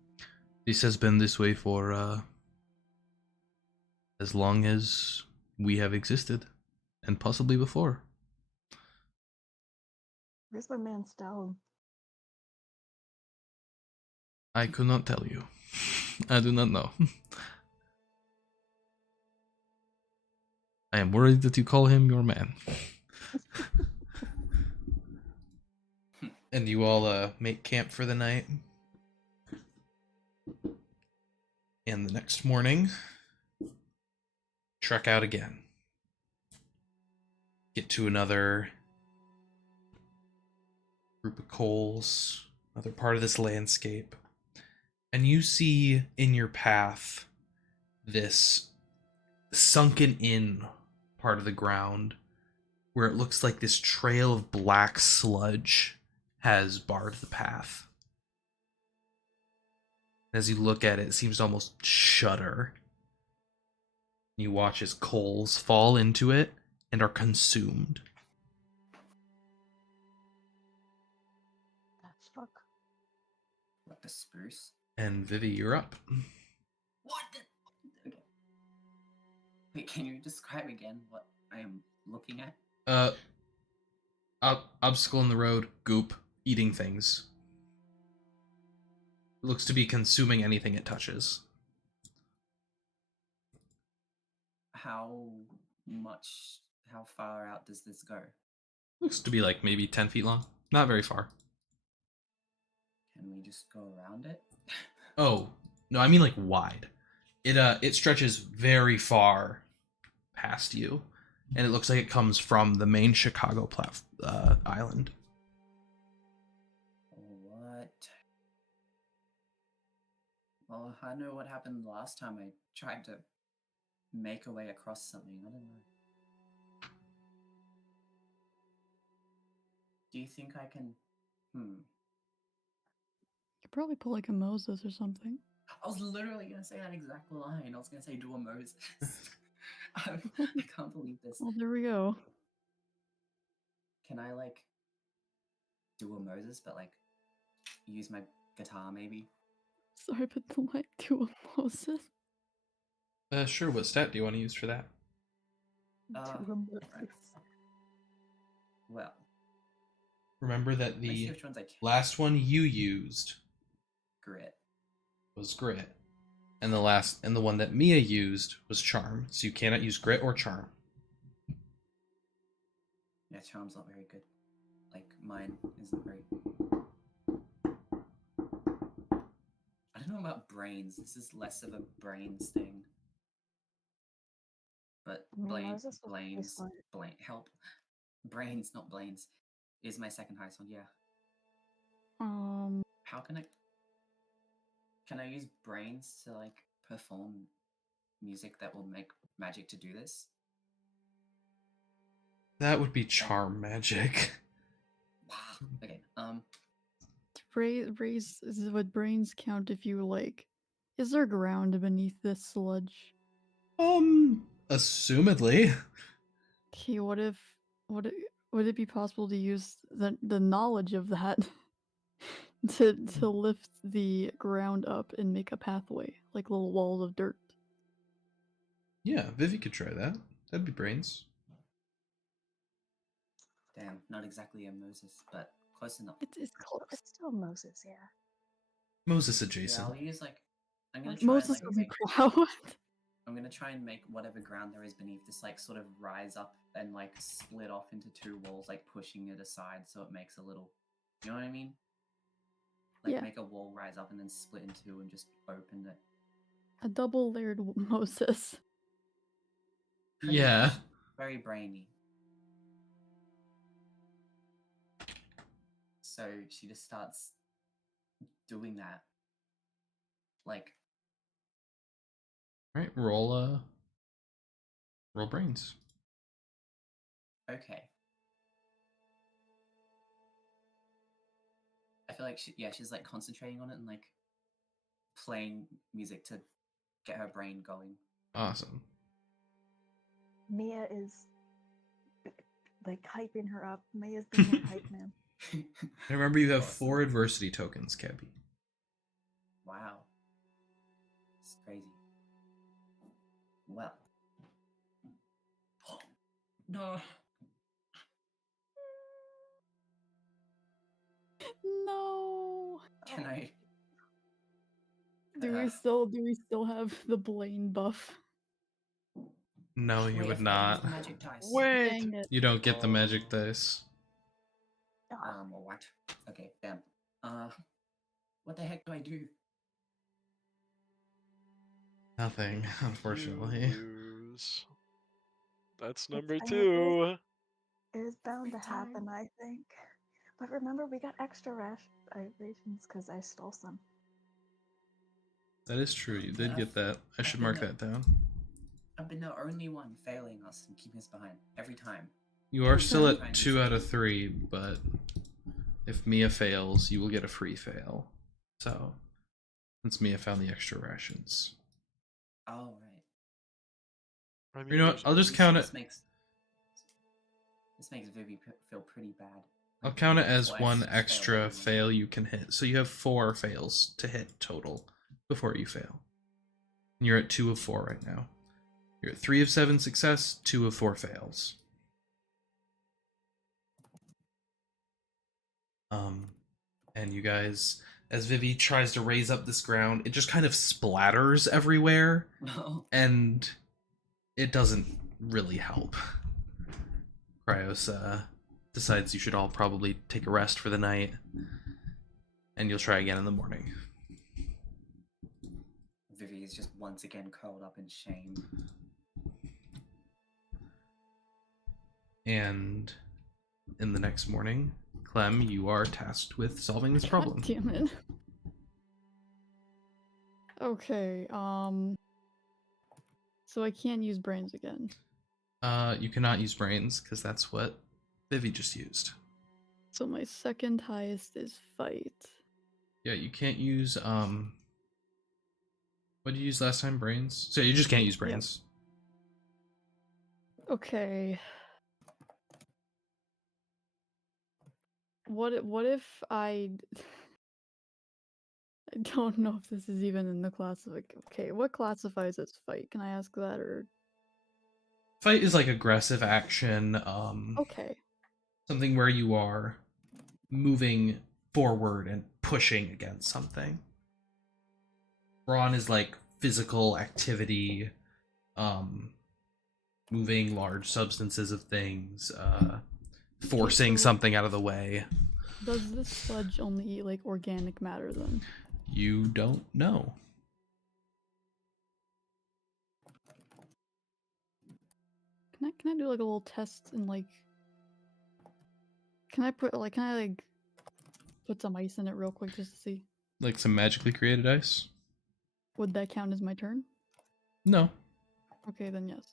This has been this way for as long as we have existed, and possibly before. Where's my man Stalin? I could not tell you. I do not know. I am worried that you call him your man. And you all make camp for the night. And the next morning, trek out again. Get to another group of coals, another part of this landscape. And you see in your path this sunken in part of the ground where it looks like this trail of black sludge has barred the path. As you look at it, it seems to almost shudder. You watch as coals fall into it and are consumed. The fuck? What the spruce? And Vivy, you're up. What the? Okay. Wait, can you describe again what I am looking at? Obstacle in the road, goop, eating things. It looks to be consuming anything it touches. How far out does this go? Looks to be like maybe 10 feet long. Not very far. Can we just go around it? Oh, no, I mean like wide. It stretches very far past you, and it looks like it comes from the main Chicago island. What? Well, I know what happened last time I tried to make a way across something. I don't know. Do you think I can... probably pull like a Moses or something. I was literally gonna say that exact line. I was gonna say do a Moses. I can't believe this. Well, there we go. Can I like do a Moses, but like use my guitar maybe? Sorry, but the like do a Moses. Sure. What stat do you want to use for that? Do a Right. Moses. Well, Remember that let me see the which ones I can. last one you used Grit. was grit, and the one that Mia used was charm. So you cannot use grit or charm. Yeah, charm's not very good. Like mine isn't very. I don't know about brains. This is less of a brains thing. But I mean, Moses was pretty Blaine's smart. Blaine help. Brains, not Blaine's, is my second highest one. Yeah. How can I? Can I use brains to like perform music that will make magic to do this? That would be charm magic. Wow. Okay. Raise would brains count if you like? Is there ground beneath this sludge? Assumedly. Okay, what if would it be possible to use the knowledge of that to lift the ground up and make a pathway, like little walls of dirt? Yeah, Vivy could try that. That'd be brains. Damn, not exactly a Moses, but close enough. It's close. It's still Moses, yeah. Moses Yeah, adjacent. I'll use like. I'm gonna try Moses and like would be make. proud. I'm gonna try and make whatever ground there is beneath this like sort of rise up and like split off into two walls, like pushing it aside so it makes a little. You know what I mean? Like Yeah. make a wall rise up and then split in two and just open it. A double layered Moses. Pretty Yeah. much. Very brainy. So she just starts doing that. Like, Right, roll brains. okay. I feel like she's like concentrating on it and like playing music to get her brain going. Awesome. Mia is like hyping her up. Mia's being her hype man. And remember, you have Awesome. 4 adversity tokens, Cabby. Wow. It's crazy. Well. No. No. Can I? Do we still have the Blaine buff? No, you Wait, I would forgot to use not. the magic dice. Wait! Dang it. You don't get the magic dice. What? Okay, damn. What the heck do I do? Nothing, unfortunately. You lose. That's number I mean, 2. It is bound to Every time. happen, I think. But remember, we got extra rations because I stole some. That is true. You did get that. I should mark that down. I've been the only one failing us and keeping us behind every time. You are still Okay. at 2 out of 3, but if Mia fails, you will get a free fail. So, since Mia found the extra rations. Oh, right. I mean, You know what? there's I'll just only- count it. This makes Vivy feel pretty bad. I'll count it as Twice 1 failed extra everyone. fail you can hit. So you have 4 fails to hit total before you fail. And you're at 2 of 4 right now. You're at 3 of 7 success, 2 of 4 fails. And you guys, as Vivy tries to raise up this ground, it just kind of splatters everywhere, No. and it doesn't really help. Cryos decides you should all probably take a rest for the night, and you'll try again in the morning. Vivy is just once again curled up in shame. And in the next morning, Clem, you are tasked with solving this problem. God damn it. Okay, so I can't use brains again. You cannot use brains, because that's what Vivy just used. So my second highest is fight. Yeah, you can't use what did you use last time? Brains? So you just can't use brains. Okay. What if I I don't know if this is even in the classific. Okay, what classifies as fight? Can I ask that or Fight is like aggressive action, okay. something where you are moving forward and pushing against something. Brawn is like physical activity, um, moving large substances of things, forcing so- something out of the way. Does this sludge only eat like organic matter then? You don't know. Can I do like a little test and like can I put some ice in it real quick just to see? Like some magically created ice? Would that count as my turn? No. Okay, then yes.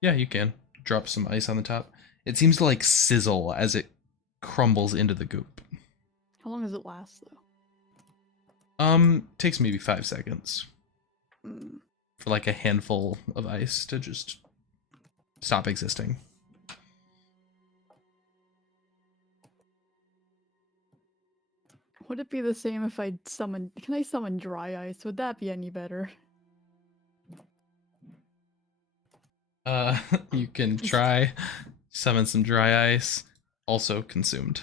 Yeah, you can. Drop some ice on the top. It seems to like sizzle as it crumbles into the goop. How long does it last though? Takes maybe 5 seconds Mm. for like a handful of ice to just stop existing. Would it be the same if I summon? Can I summon dry ice? Would that be any better? You can try summon some dry ice, also consumed.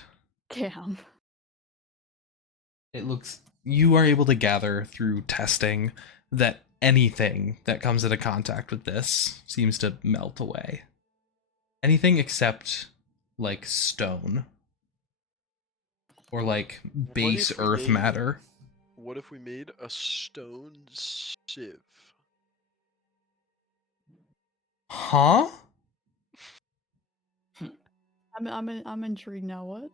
Damn. It looks you are able to gather through testing that anything that comes into contact with this seems to melt away. Anything except like stone or like What base if we earth made- matter. What if we made a stone sieve? Huh? I'm intrigued now. What?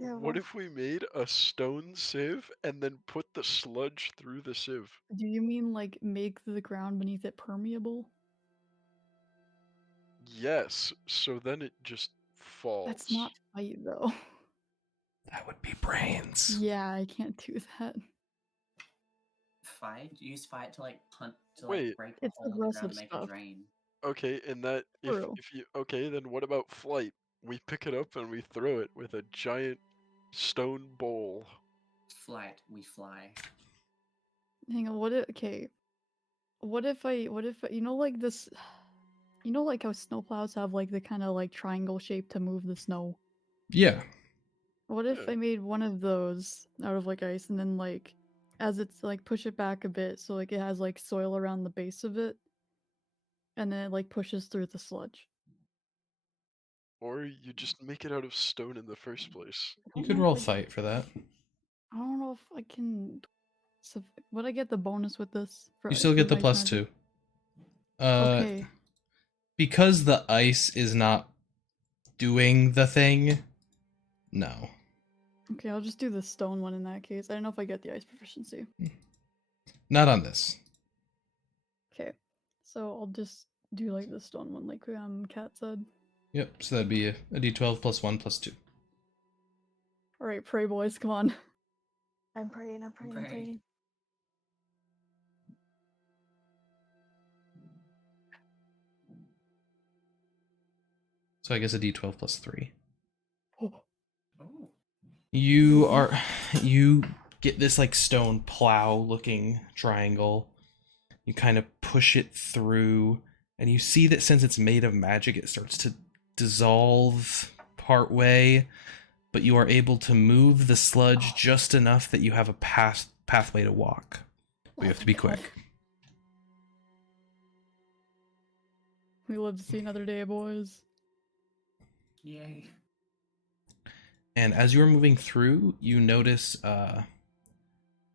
Yeah, What well- if we made a stone sieve and then put the sludge through the sieve? Do you mean like make the ground beneath it permeable? Yes, so then it just falls. That's not fight though. That would be brains. Yeah, I can't do that. Fight? Use fight to like punch to Wait. like break the It's hole in the ground aggressive and make stuff. a drain. Okay, and that True. if you okay, then what about flight? We pick it up and we throw it with a giant stone bowl. Flight, we fly. Hang on. Okay. What if you know like this? You know like how snowplows have like the kind of like triangle shape to move the snow. Yeah. What if Yeah. I made one of those out of like ice and then like as it's like push it back a bit so like it has like soil around the base of it and then it like pushes through the sludge. Or you just make it out of stone in the first place. I You don't could know roll if fight for that. I don't know if I can. Would I get the bonus with this? You still get for the ice plus magic? 2. Okay. Because the ice is not doing the thing, no. Okay, I'll just do the stone one in that case. I don't know if I get the ice proficiency. Not on this. Okay, so I'll just do like the stone one, like Kat said. Yep, so that'd be a d12 plus 1 plus 2. All right, pray boys, come on. I'm praying, I'm praying, I'm Pray. praying. So I guess a d12 plus 3. Oh, Oh. You get this like stone plow looking triangle. You kind of push it through, and you see that since it's made of magic, it starts to dissolve part way, but you are able to move the sludge just enough that you have a pathway to walk. But you have to be thank God. quick. We live to see another day, boys. Yay. And as you are moving through, you notice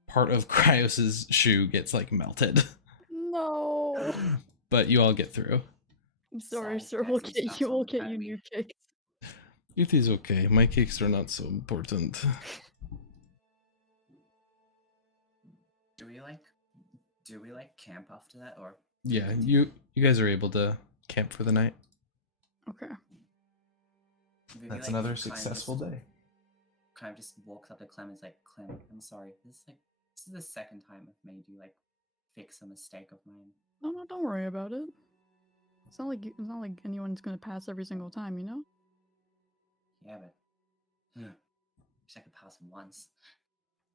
part of Cryos's shoe gets like melted. No. But you all get through. I'm sorry, Sad. sir. Got We'll some get stuff you. on We'll the get you Academy. new kicks. It is okay. My cakes are not so important. Do we like camp after that or Yeah, you guys are able to camp for the night. Okay. Maybe, That's like, another climb the successful day. kind of just walks up to Clem and is like, Clem, I'm sorry. This is the second time I've made you like fix a mistake of mine. No, don't worry about it. It's not like anyone's gonna pass every single time, you know? Yeah, but wish I could pass once.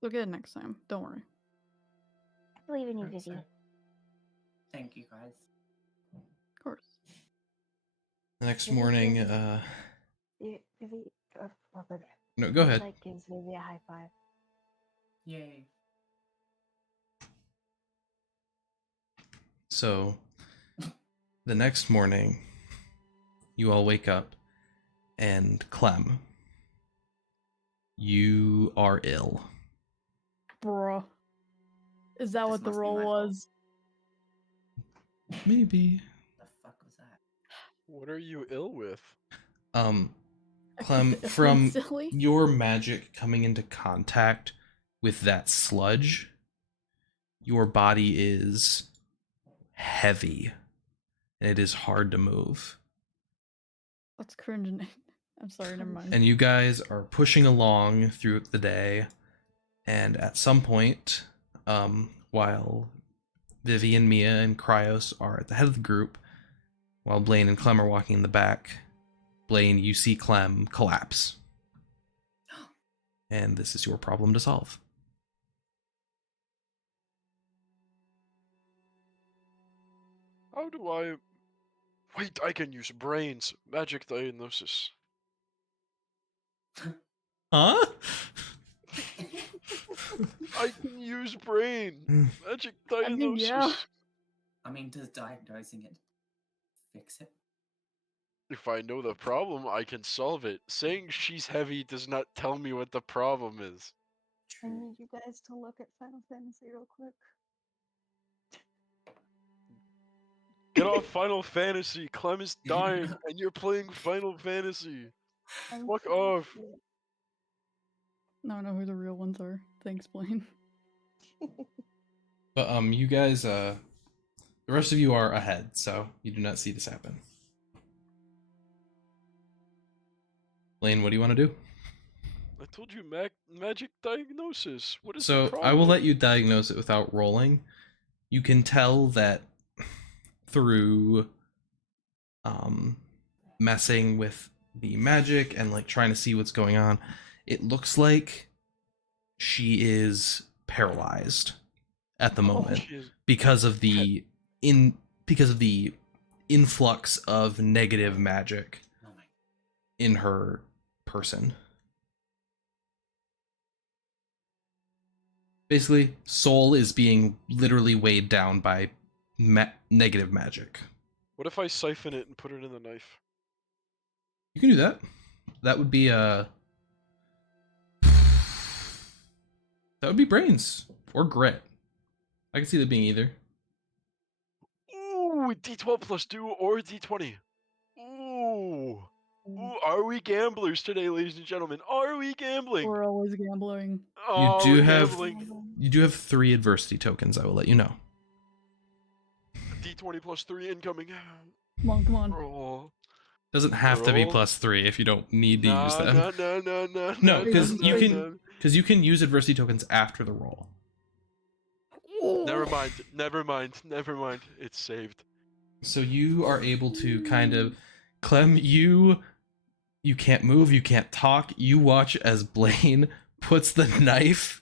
You'll get it next time. Don't worry. I believe in you, Hope Vivy. so. Thank you, guys. Of course. The next Vivy morning, gives- Vivy, no, go ahead. Like gives Vivy a high five. Yay. So, the next morning, you all wake up, and Clem, you are ill. Bruh. Is that This what the must be roll my fault. was? Maybe. The fuck was that? What are you ill with? Clem, Feeling from silly? your magic coming into contact with that sludge, your body is heavy, and it is hard to move. That's cringe. I'm sorry, never mind. And you guys are pushing along through the day, and at some point, while Vivy and Mia and Cryos are at the head of the group, while Blaine and Clem are walking in the back, Blaine, you see Clem collapse. And this is your problem to solve. How do I... Wait, I can use brains. Magic diagnosis. Huh? I can use brain. Magic I mean, diagnosis. yeah. I mean, does diagnosing it fix it? If I know the problem, I can solve it. Saying she's heavy does not tell me what the problem is. I need you guys to look at Final Fantasy real quick. Get off Final Fantasy. Clem is dying, and you're playing Final Fantasy. I'm Fuck trying to off. see it. Now I know who the real ones are. Thanks, Blaine. But you guys, the rest of you are ahead, so you do not see this happen. Blaine, what do you want to do? I told you magic diagnosis. What is the So problem? I will let you diagnose it without rolling. You can tell that through messing with the magic and like trying to see what's going on. It looks like she is paralyzed at the moment She is- because of the influx of negative magic Oh my. in her person. Basically, soul is being literally weighed down by negative magic. What if I siphon it and put it in the knife? You can do that. That would be brains or grit. I can see that being either. Ooh, D12 plus 2 or D20. Ooh. Ooh, are we gamblers today, ladies and gentlemen? Are we gambling? We're always gambling. Oh, do we're have- gambling. You do have 3 adversity tokens, I will let you know. D20 plus 3 incoming. Come on. Roll. Doesn't have to be Roll. +3 if you don't need to use them. No, No, because no, you can no. because you can use adversity tokens after the roll. Never mind. It's saved. So you are able to kind of Clem, you can't move, you can't talk. You watch as Blaine puts the knife,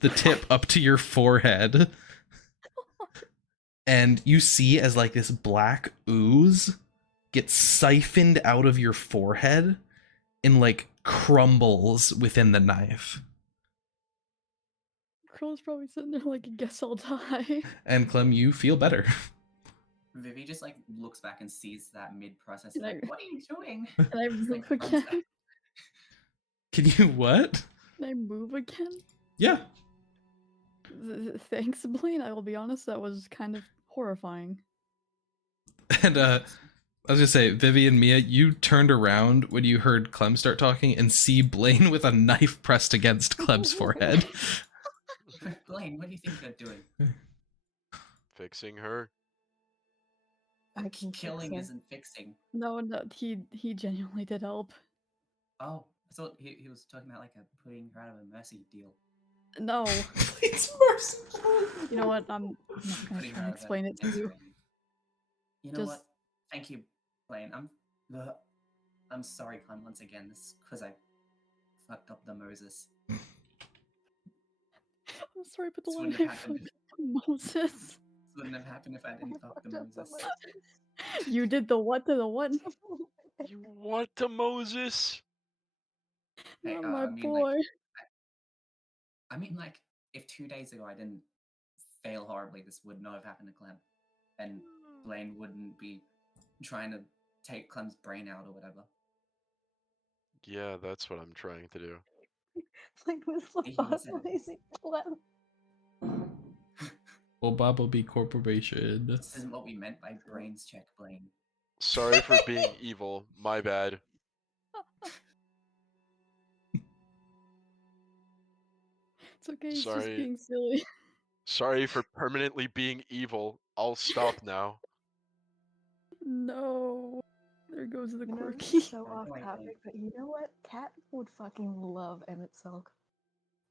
the tip up to your forehead. And you see as like this black ooze gets siphoned out of your forehead and like crumbles within the knife. Crow's probably sitting there like, I guess I'll die. And Clem, you feel better. Vivy just like looks back and sees that mid-process. Can I- Like, what are you doing? Can I Just, move like, runs again? back. Can you what? Can I move again? Yeah. Thanks, Blaine. I will be honest, that was kind of horrifying. And I was gonna say, Vivy and Mia, you turned around when you heard Clem start talking and see Blaine with a knife pressed against Clem's forehead. Blaine, what do you think you're doing? Fixing her. I can fix Killing her. isn't fixing. No, he genuinely did help. Oh, I thought he was talking about like putting her out of a mercy deal. No. Please, mercy. You know what? I'm not gonna Putting try her and out of explain it to you. misery. You know Just what? Thank you, Blaine. I'm sorry, Clem, once again. This is because I fucked up the Moses. I'm sorry, but the This one wouldn't I have happened. fucking Moses. This wouldn't have happened if I I didn't fuck the fucked up the Moses. You did the what to the what? You what to Moses? Hey, Not my I mean, boy. like, if 2 days ago I didn't fail horribly, this would not have happened to Clem, and Blaine wouldn't be trying to take Clem's brain out or whatever. Yeah, that's what I'm trying to do. Like was He was it. lobotomizing Clem. Well, Bobblebee Corporation. This isn't what we meant by brains check, Blaine. Sorry for being evil. My bad. It's okay, he's just Sorry. being silly. Sorry for permanently being evil. I'll stop now. No. There goes the You know, quirky. so Don't off do anything. topic, but you know what? Cat would fucking love Emmett Silk.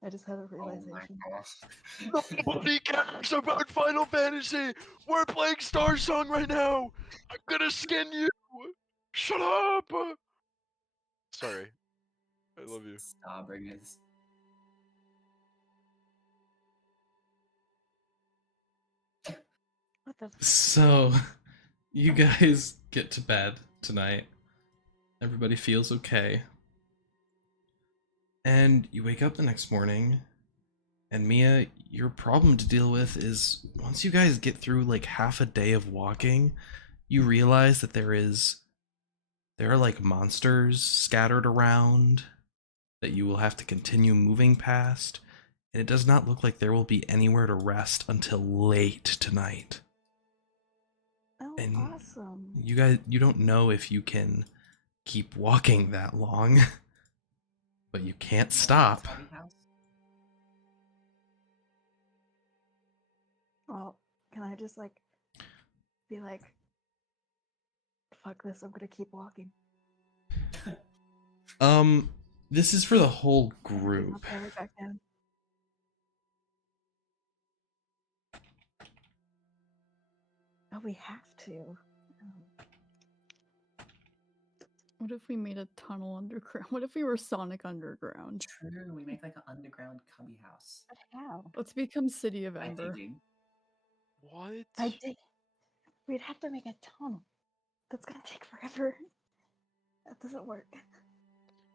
I just had a Oh my realization. gosh. Nobody cares about Final Fantasy! We're playing Starsong right now! I'm gonna skin you! Shut up! Sorry. I love you. Starbringers. What the fuck? So, you guys get to bed tonight. Everybody feels okay. And you wake up the next morning, and Mia, your problem to deal with is once you guys get through like half a day of walking, you realize that there are like monsters scattered around that you will have to continue moving past, and it does not look like there will be anywhere to rest until late tonight. Oh, And awesome. you don't know if you can keep walking that long, but you can't stop. Tubby house? Well, can I just like be like, fuck this, I'm gonna keep walking. This is for the whole And I'll group. throw it back down. Oh, we have to. What if we made a tunnel underground? What if we were Sonic Underground? True, we make like an underground cubby house. But how? Let's become City of By Ember. digging. What? I did. We'd have to make a tunnel. That's gonna take forever. That doesn't work.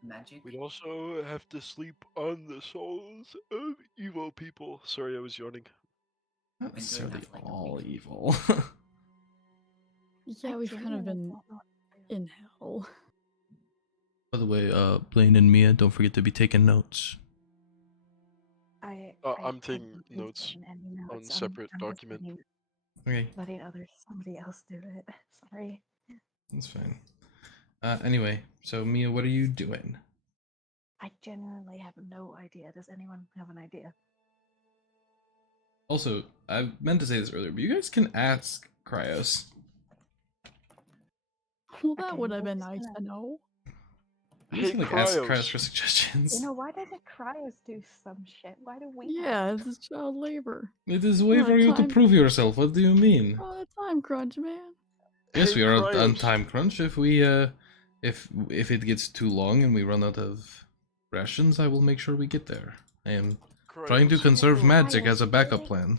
Magic. We'd also have to sleep on the souls of evil people. Sorry, I was yawning. Not Been doing necessarily that for like a all week. evil. Yeah, I we've kind of genuinely been don't know what to do. in hell. By the way, Blaine and Mia, don't forget to be taking notes. I'm I taking haven't been notes taking any on notes. separate I'm just document. Okay, letting somebody else do it. Sorry. that's fine. Anyway, so Mia, what are you doing? I genuinely have no idea. Does anyone have an idea? Also, I meant to say this earlier, but you guys can ask Cryos. Well, that Okay, would have we're been just nice gonna- to know. You guys Hey, can like ask Cryos. Cryos for suggestions. You know, why doesn't Cryos do some shit? Why do we? Yeah, this is child labor. It is a way We're for on you to time. prove yourself. What do you mean? Oh, the time crunch, man. Yes, Hey, we are Cryos. on time crunch. If we if it gets too long and we run out of rations, I will make sure we get there. I am trying to Cryos, conserve Cryos, magic as a backup really? plan.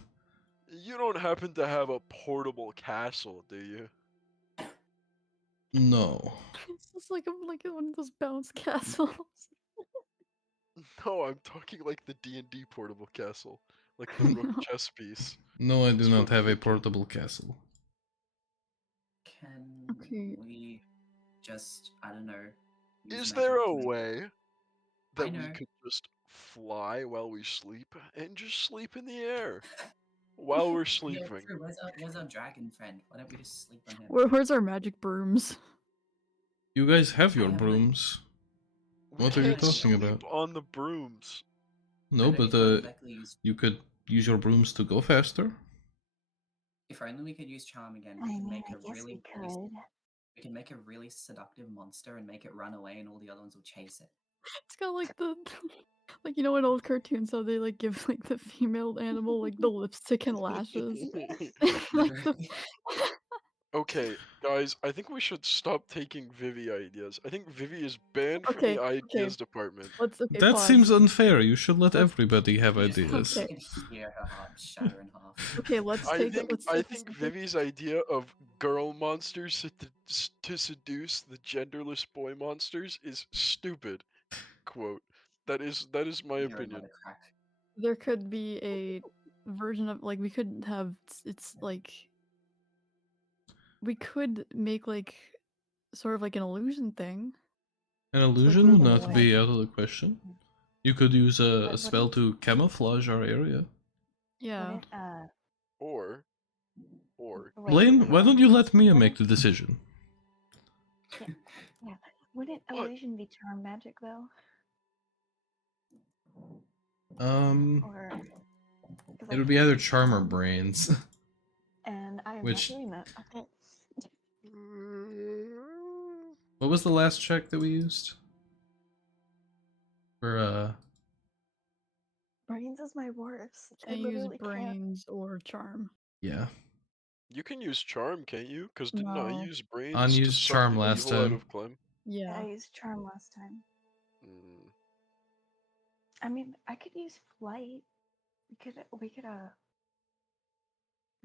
you don't happen to have a portable castle, do you? No. It's just like one of those bounce castles. No, I'm talking like the D&D portable castle, like the rook No. chess piece. No, I do That's what not I'm have a thinking. portable castle. Can Okay. we just, I don't know. use Is magic there a to make- way I that we know. could just fly while we sleep and just sleep in the air while we're Yeah, sleeping? true. Where's our dragon friend? Why don't we just sleep on him? Where's our magic brooms? You guys have I your have one. brooms. We What are you can't talking sleep about? on the brooms. No, And but if only we could use, you could use your brooms to go faster. if only we could use charm again, I we could mean, make I a guess really, we could. we can make a really seductive monster and make it run away, and all the other ones will chase it. It's got like the like in old cartoons how they like give like the female animal like the lipstick and lashes. Like the Okay, guys, I think we should stop taking Vivy ideas. I think Vivy is banned from the okay. ideas department. Let's That pause. seems unfair. You should let Let's- everybody have You just ideas. Okay. can hear her heart shatter in half. Okay, let's I take think let's I take a think second. Vivy's idea of girl monsters to seduce the genderless boy monsters is stupid. Quote. That is my You're opinion. another crack. There could be a version of like we could have it's like we could make like sort of like an illusion thing. An like, illusion move would them not away. be out of the question. You could use a But spell to camouflage our area. Yeah. Wouldn't Or wait, Blaine, why don't you let Mia make the decision? wouldn't What? illusion be charm magic though? Or 'cause It I would be either can't charm or brains. and I am which- not doing that. Okay. What was the last check that we used? For Brains is my worst. I Can't use literally can't. brains or charm. yeah. You can use charm, can't you? Because didn't I No. use brains An to used suck charm the last evil out time. of Clem? Yeah. I used charm last time. Mm. I mean, I could use flight. We could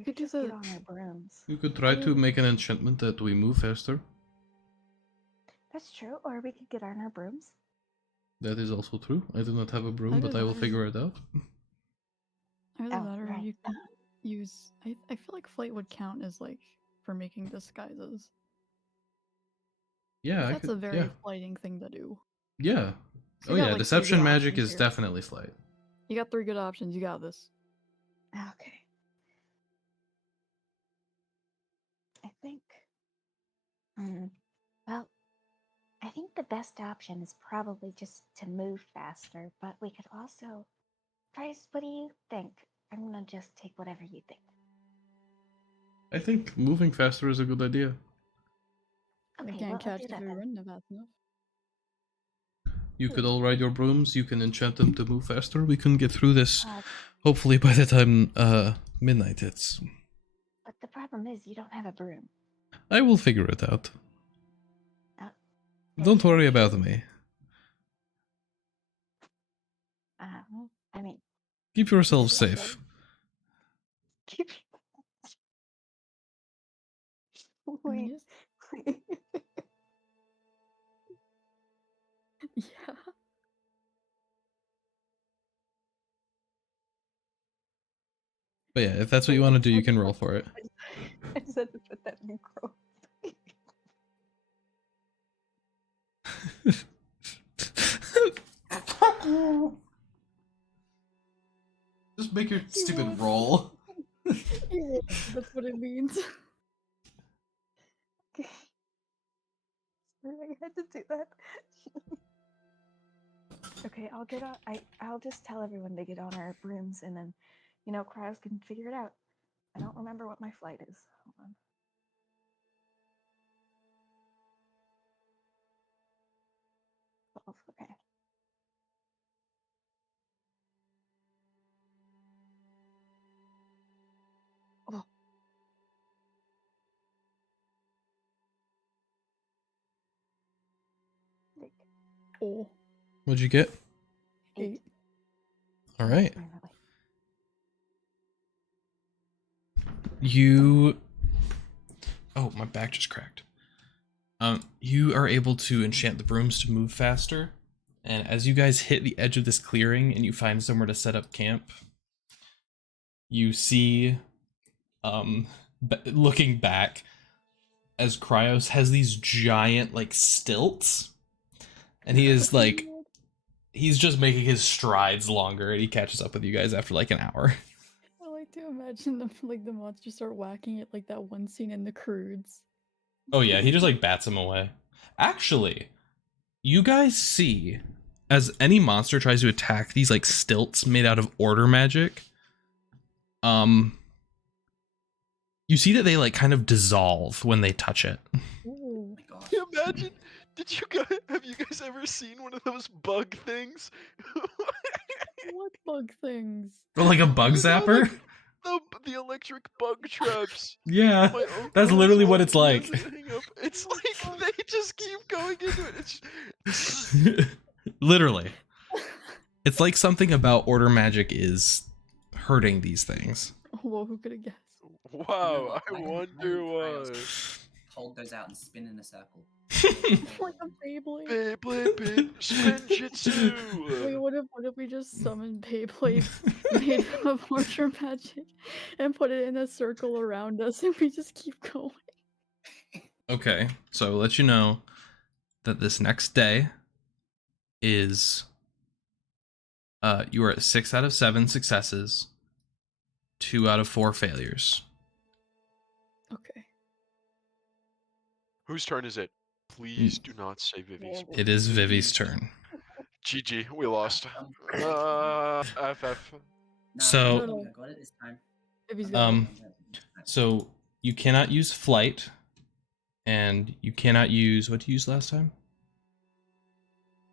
could do just get the- on our brooms. You could try to make an enchantment that we move faster. That's true. Or we could get on our brooms. That is also true. I do not have a broom, Either but I will that or- figure it out. Either Oh, that or right. you can use I feel like flight would count as like for making disguises. Yeah, I That's could. a very Yeah. flighting thing to do. Yeah. So Oh you got, yeah, like, 3 deception good magic options is here. definitely flight. You got 3 good options. You got this. Okay. I think. Well, I think the best option is probably just to move faster, but we could also. Price, what do you think? I'm gonna just take whatever you think. I think moving faster is a good idea. Okay, Again, well, I'll catch do if that we then. run fast enough. You could all ride your brooms, you can enchant them to move faster. We can get through this Uh, hopefully by the time midnight hits. but the problem is you don't have a broom. I will figure it out. Don't worry about me. I mean, Keep yourselves Yes, safe. keep. I Wait. mean, yeah. But yeah, if that's what you want to do, you can roll for it. I just had to put that in quotes. Just make your stupid roll. That's what it means. Okay. Sorry, I had to do that. Okay, I'll get on. I'll just tell everyone to get on our brooms, and then, Cryos can figure it out. I don't remember what my flight is. Hold on. Okay. Oh. Oh, What'd you get? 8. All right. Finally. You. Oh, my back just cracked. You are able to enchant the brooms to move faster, and as you guys hit the edge of this clearing and you find somewhere to set up camp, you see, looking back, as Cryos has these giant like stilts, and he is like, he's just making his strides longer, and he catches up with you guys after like an hour. I like to imagine the monsters start whacking it like that one scene in The Croods. Oh yeah, he just like bats him away. Actually, you guys see, as any monster tries to attack these like stilts made out of order magic, you see that they like kind of dissolve when they touch it. Ooh. my gosh. Can you imagine? Have you guys ever seen one of those bug things? What bug things? Or like a bug You know, zapper? like the electric bug traps. Yeah, My that's uncle has literally what one. it's He like. has it hang up. It's like they just keep going into it. It's Literally. It's like something about order magic is hurting these things. Whoa, who could have guessed? wow. what, I like a wonder giant why. hold those out and spin in a circle. Like a Beyblade. Beyblade, Spinjitzu. Wait, what if we just summon Beyblades made of order magic and put it in a circle around us and we just keep going? Okay, so I'll let you know that this next day is you are at 6 out of 7 successes, 2 out of 4 failures. Okay. Whose turn is it? Please do not say Vivy's. It is Vivy's turn. GG, we lost. FF. So- No. I got it this time. If he's got it. So you cannot use flight, and you cannot use, what did you use last time?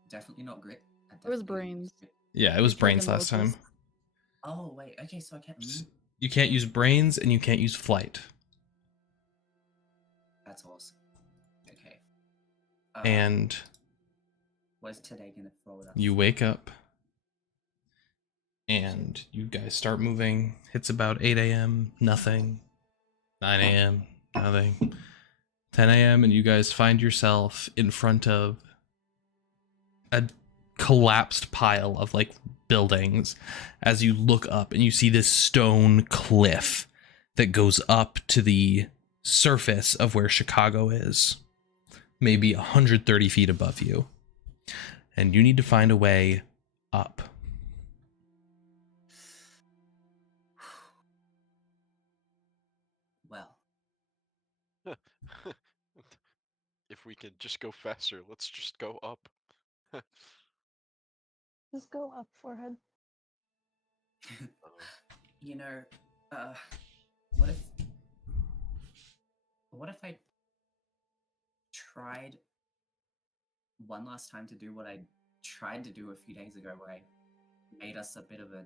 Definitely not grit. It was brains. Yeah, it was Token brains last time. locust. Oh wait, okay, so I can't. You can't use brains, and you can't use flight. That's awesome. Okay. And what's today gonna throw it up? you wake up, and you guys start moving. It's about 8 a.m., nothing. 9 a.m., nothing. 10 a.m., and you guys find yourself in front of a collapsed pile of like buildings as you look up and you see this stone cliff that goes up to the surface of where Chicago is, maybe 130 feet above you, and you need to find a way up. Well, If we can just go faster, let's just go up. Just go up, forehead. you know, what if I tried one last time to do what I tried to do a few days ago, where I made us a bit of a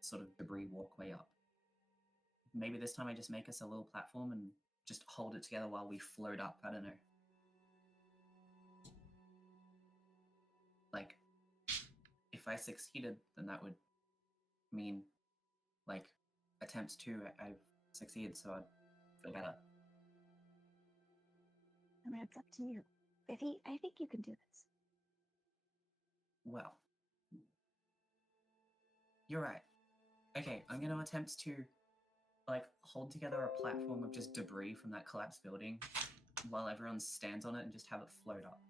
sort of debris walkway up? Maybe this time I just make us a little platform and just hold it together while we float up. I don't know. Like, if I succeeded, then that would mean, like, attempts 2, I've succeeded, so I'd feel better. I mean, it's up to you. Vivi, I think you can do this. Well, you're right. Okay, I'm gonna attempt to, like, hold together a platform of just debris from that collapsed building while everyone stands on it and just have it float up.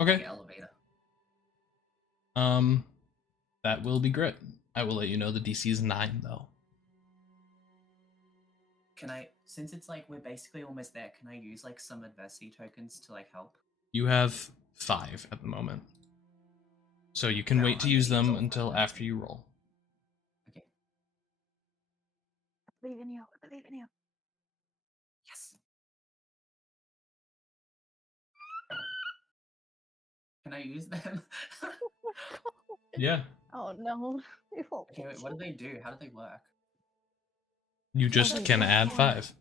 Okay. Like an elevator. That will be grit. I will let you know the DC is 9 though. Can I, since it's like we're basically almost there, can I use like some adversity tokens to like help? You have 5 at the moment, so you can No, wait to I'm use gonna use them all until 5. after you roll. Okay. I believe in you. I believe in you. Yes. Can I use them? Yeah. Oh no. We won't Okay, wait, what do they do? How do they work? You just Nothing can but add one. 5.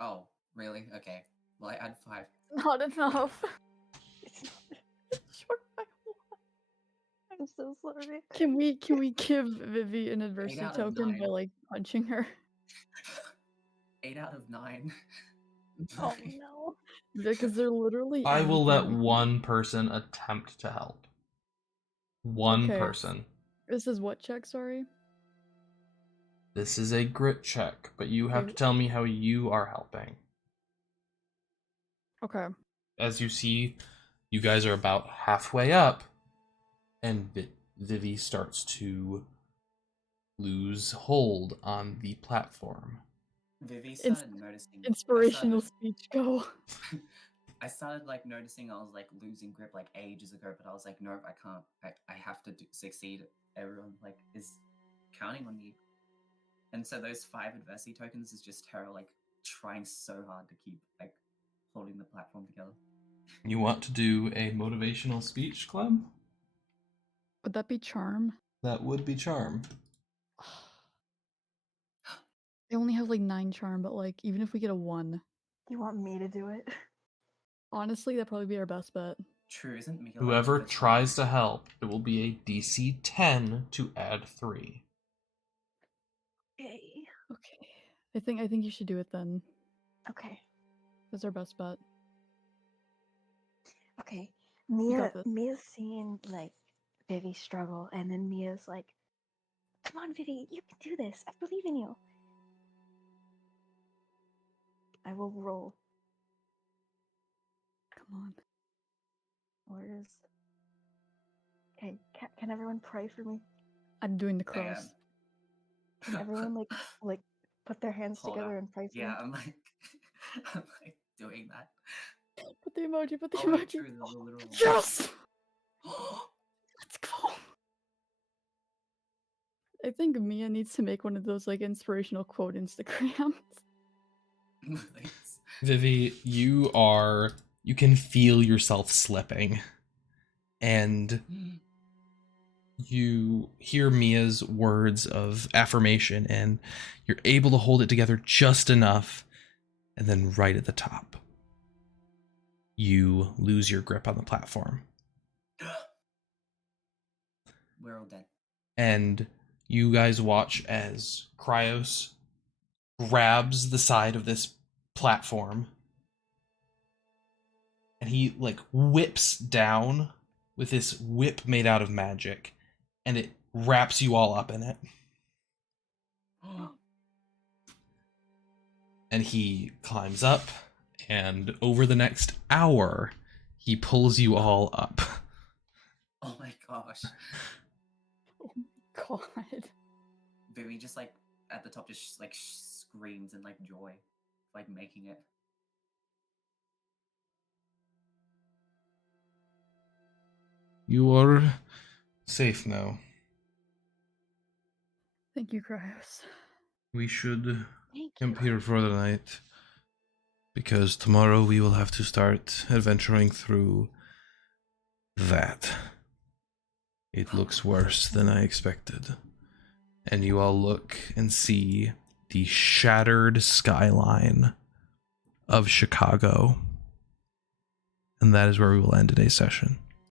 Oh, really? Okay. Well, I add 5. Not enough. It's not. You're right. I'm so sorry. Can we give Vivi an adversity out of token by 9. like punching her? 8 out of 9. Oh no. Because they're literally. I will let anything we can- one person attempt to help. One Okay. person. This is what check? Sorry. This is a grit check, but you have Okay. to tell me how you are helping. Okay. As you see, you guys are about halfway up, and Vivy starts to lose hold on the platform. Vivi started noticing. Inspirational speech. Go. I started like noticing I was like losing grip like ages ago, but I was like, no, I can't. I have to succeed. Everyone like is counting on me, and so those 5 adversity tokens is just her like trying so hard to keep like holding the platform together. You want to do a motivational speech, Clem? Would that be charm? That would be charm. I only have like 9 charm, but like even if we get a 1, You want me to do it? honestly, that'd probably be our best bet. True, isn't Mika Whoever like the tries to help, it will be a DC 10 to add 3. Okay. Okay. I think you should do it then. Okay. That's our best bet. Okay. You got this. Mia's seeing like Vivy struggle, and then Mia's like, "Come on, Vivy, you can do this. I believe in you." I will roll. Come on. Where is? Okay. Can everyone pray for me? I'm doing the Damn. cross. Can everyone like put their hands Hold together up. and pray for Yeah, me? I'm like doing that. Put the emoji, put the Oh, wait, emoji. true, there's a literal one. Yes! Let's go. I think Mia needs to make one of those like inspirational quote Instagrams. Malaise. Vivy, you can feel yourself slipping. And you hear Mia's words of affirmation, and you're able to hold it together just enough. And then right at the top, you lose your grip on the platform. We're all dead. And you guys watch as Cryos grabs the side of this platform, and he like whips down with this whip made out of magic, and it wraps you all up in it. And he climbs up, and over the next hour, he pulls you all up. Oh my gosh. Oh my god. Vivy just like at the top just like screams in like joy, like making it. You are safe now. Thank you, Cryos. We should Thank camp you. here for the night, because tomorrow we will have to start adventuring through that. It looks worse than I expected. And you all look and see the shattered skyline of Chicago. And that is where we will end today's session.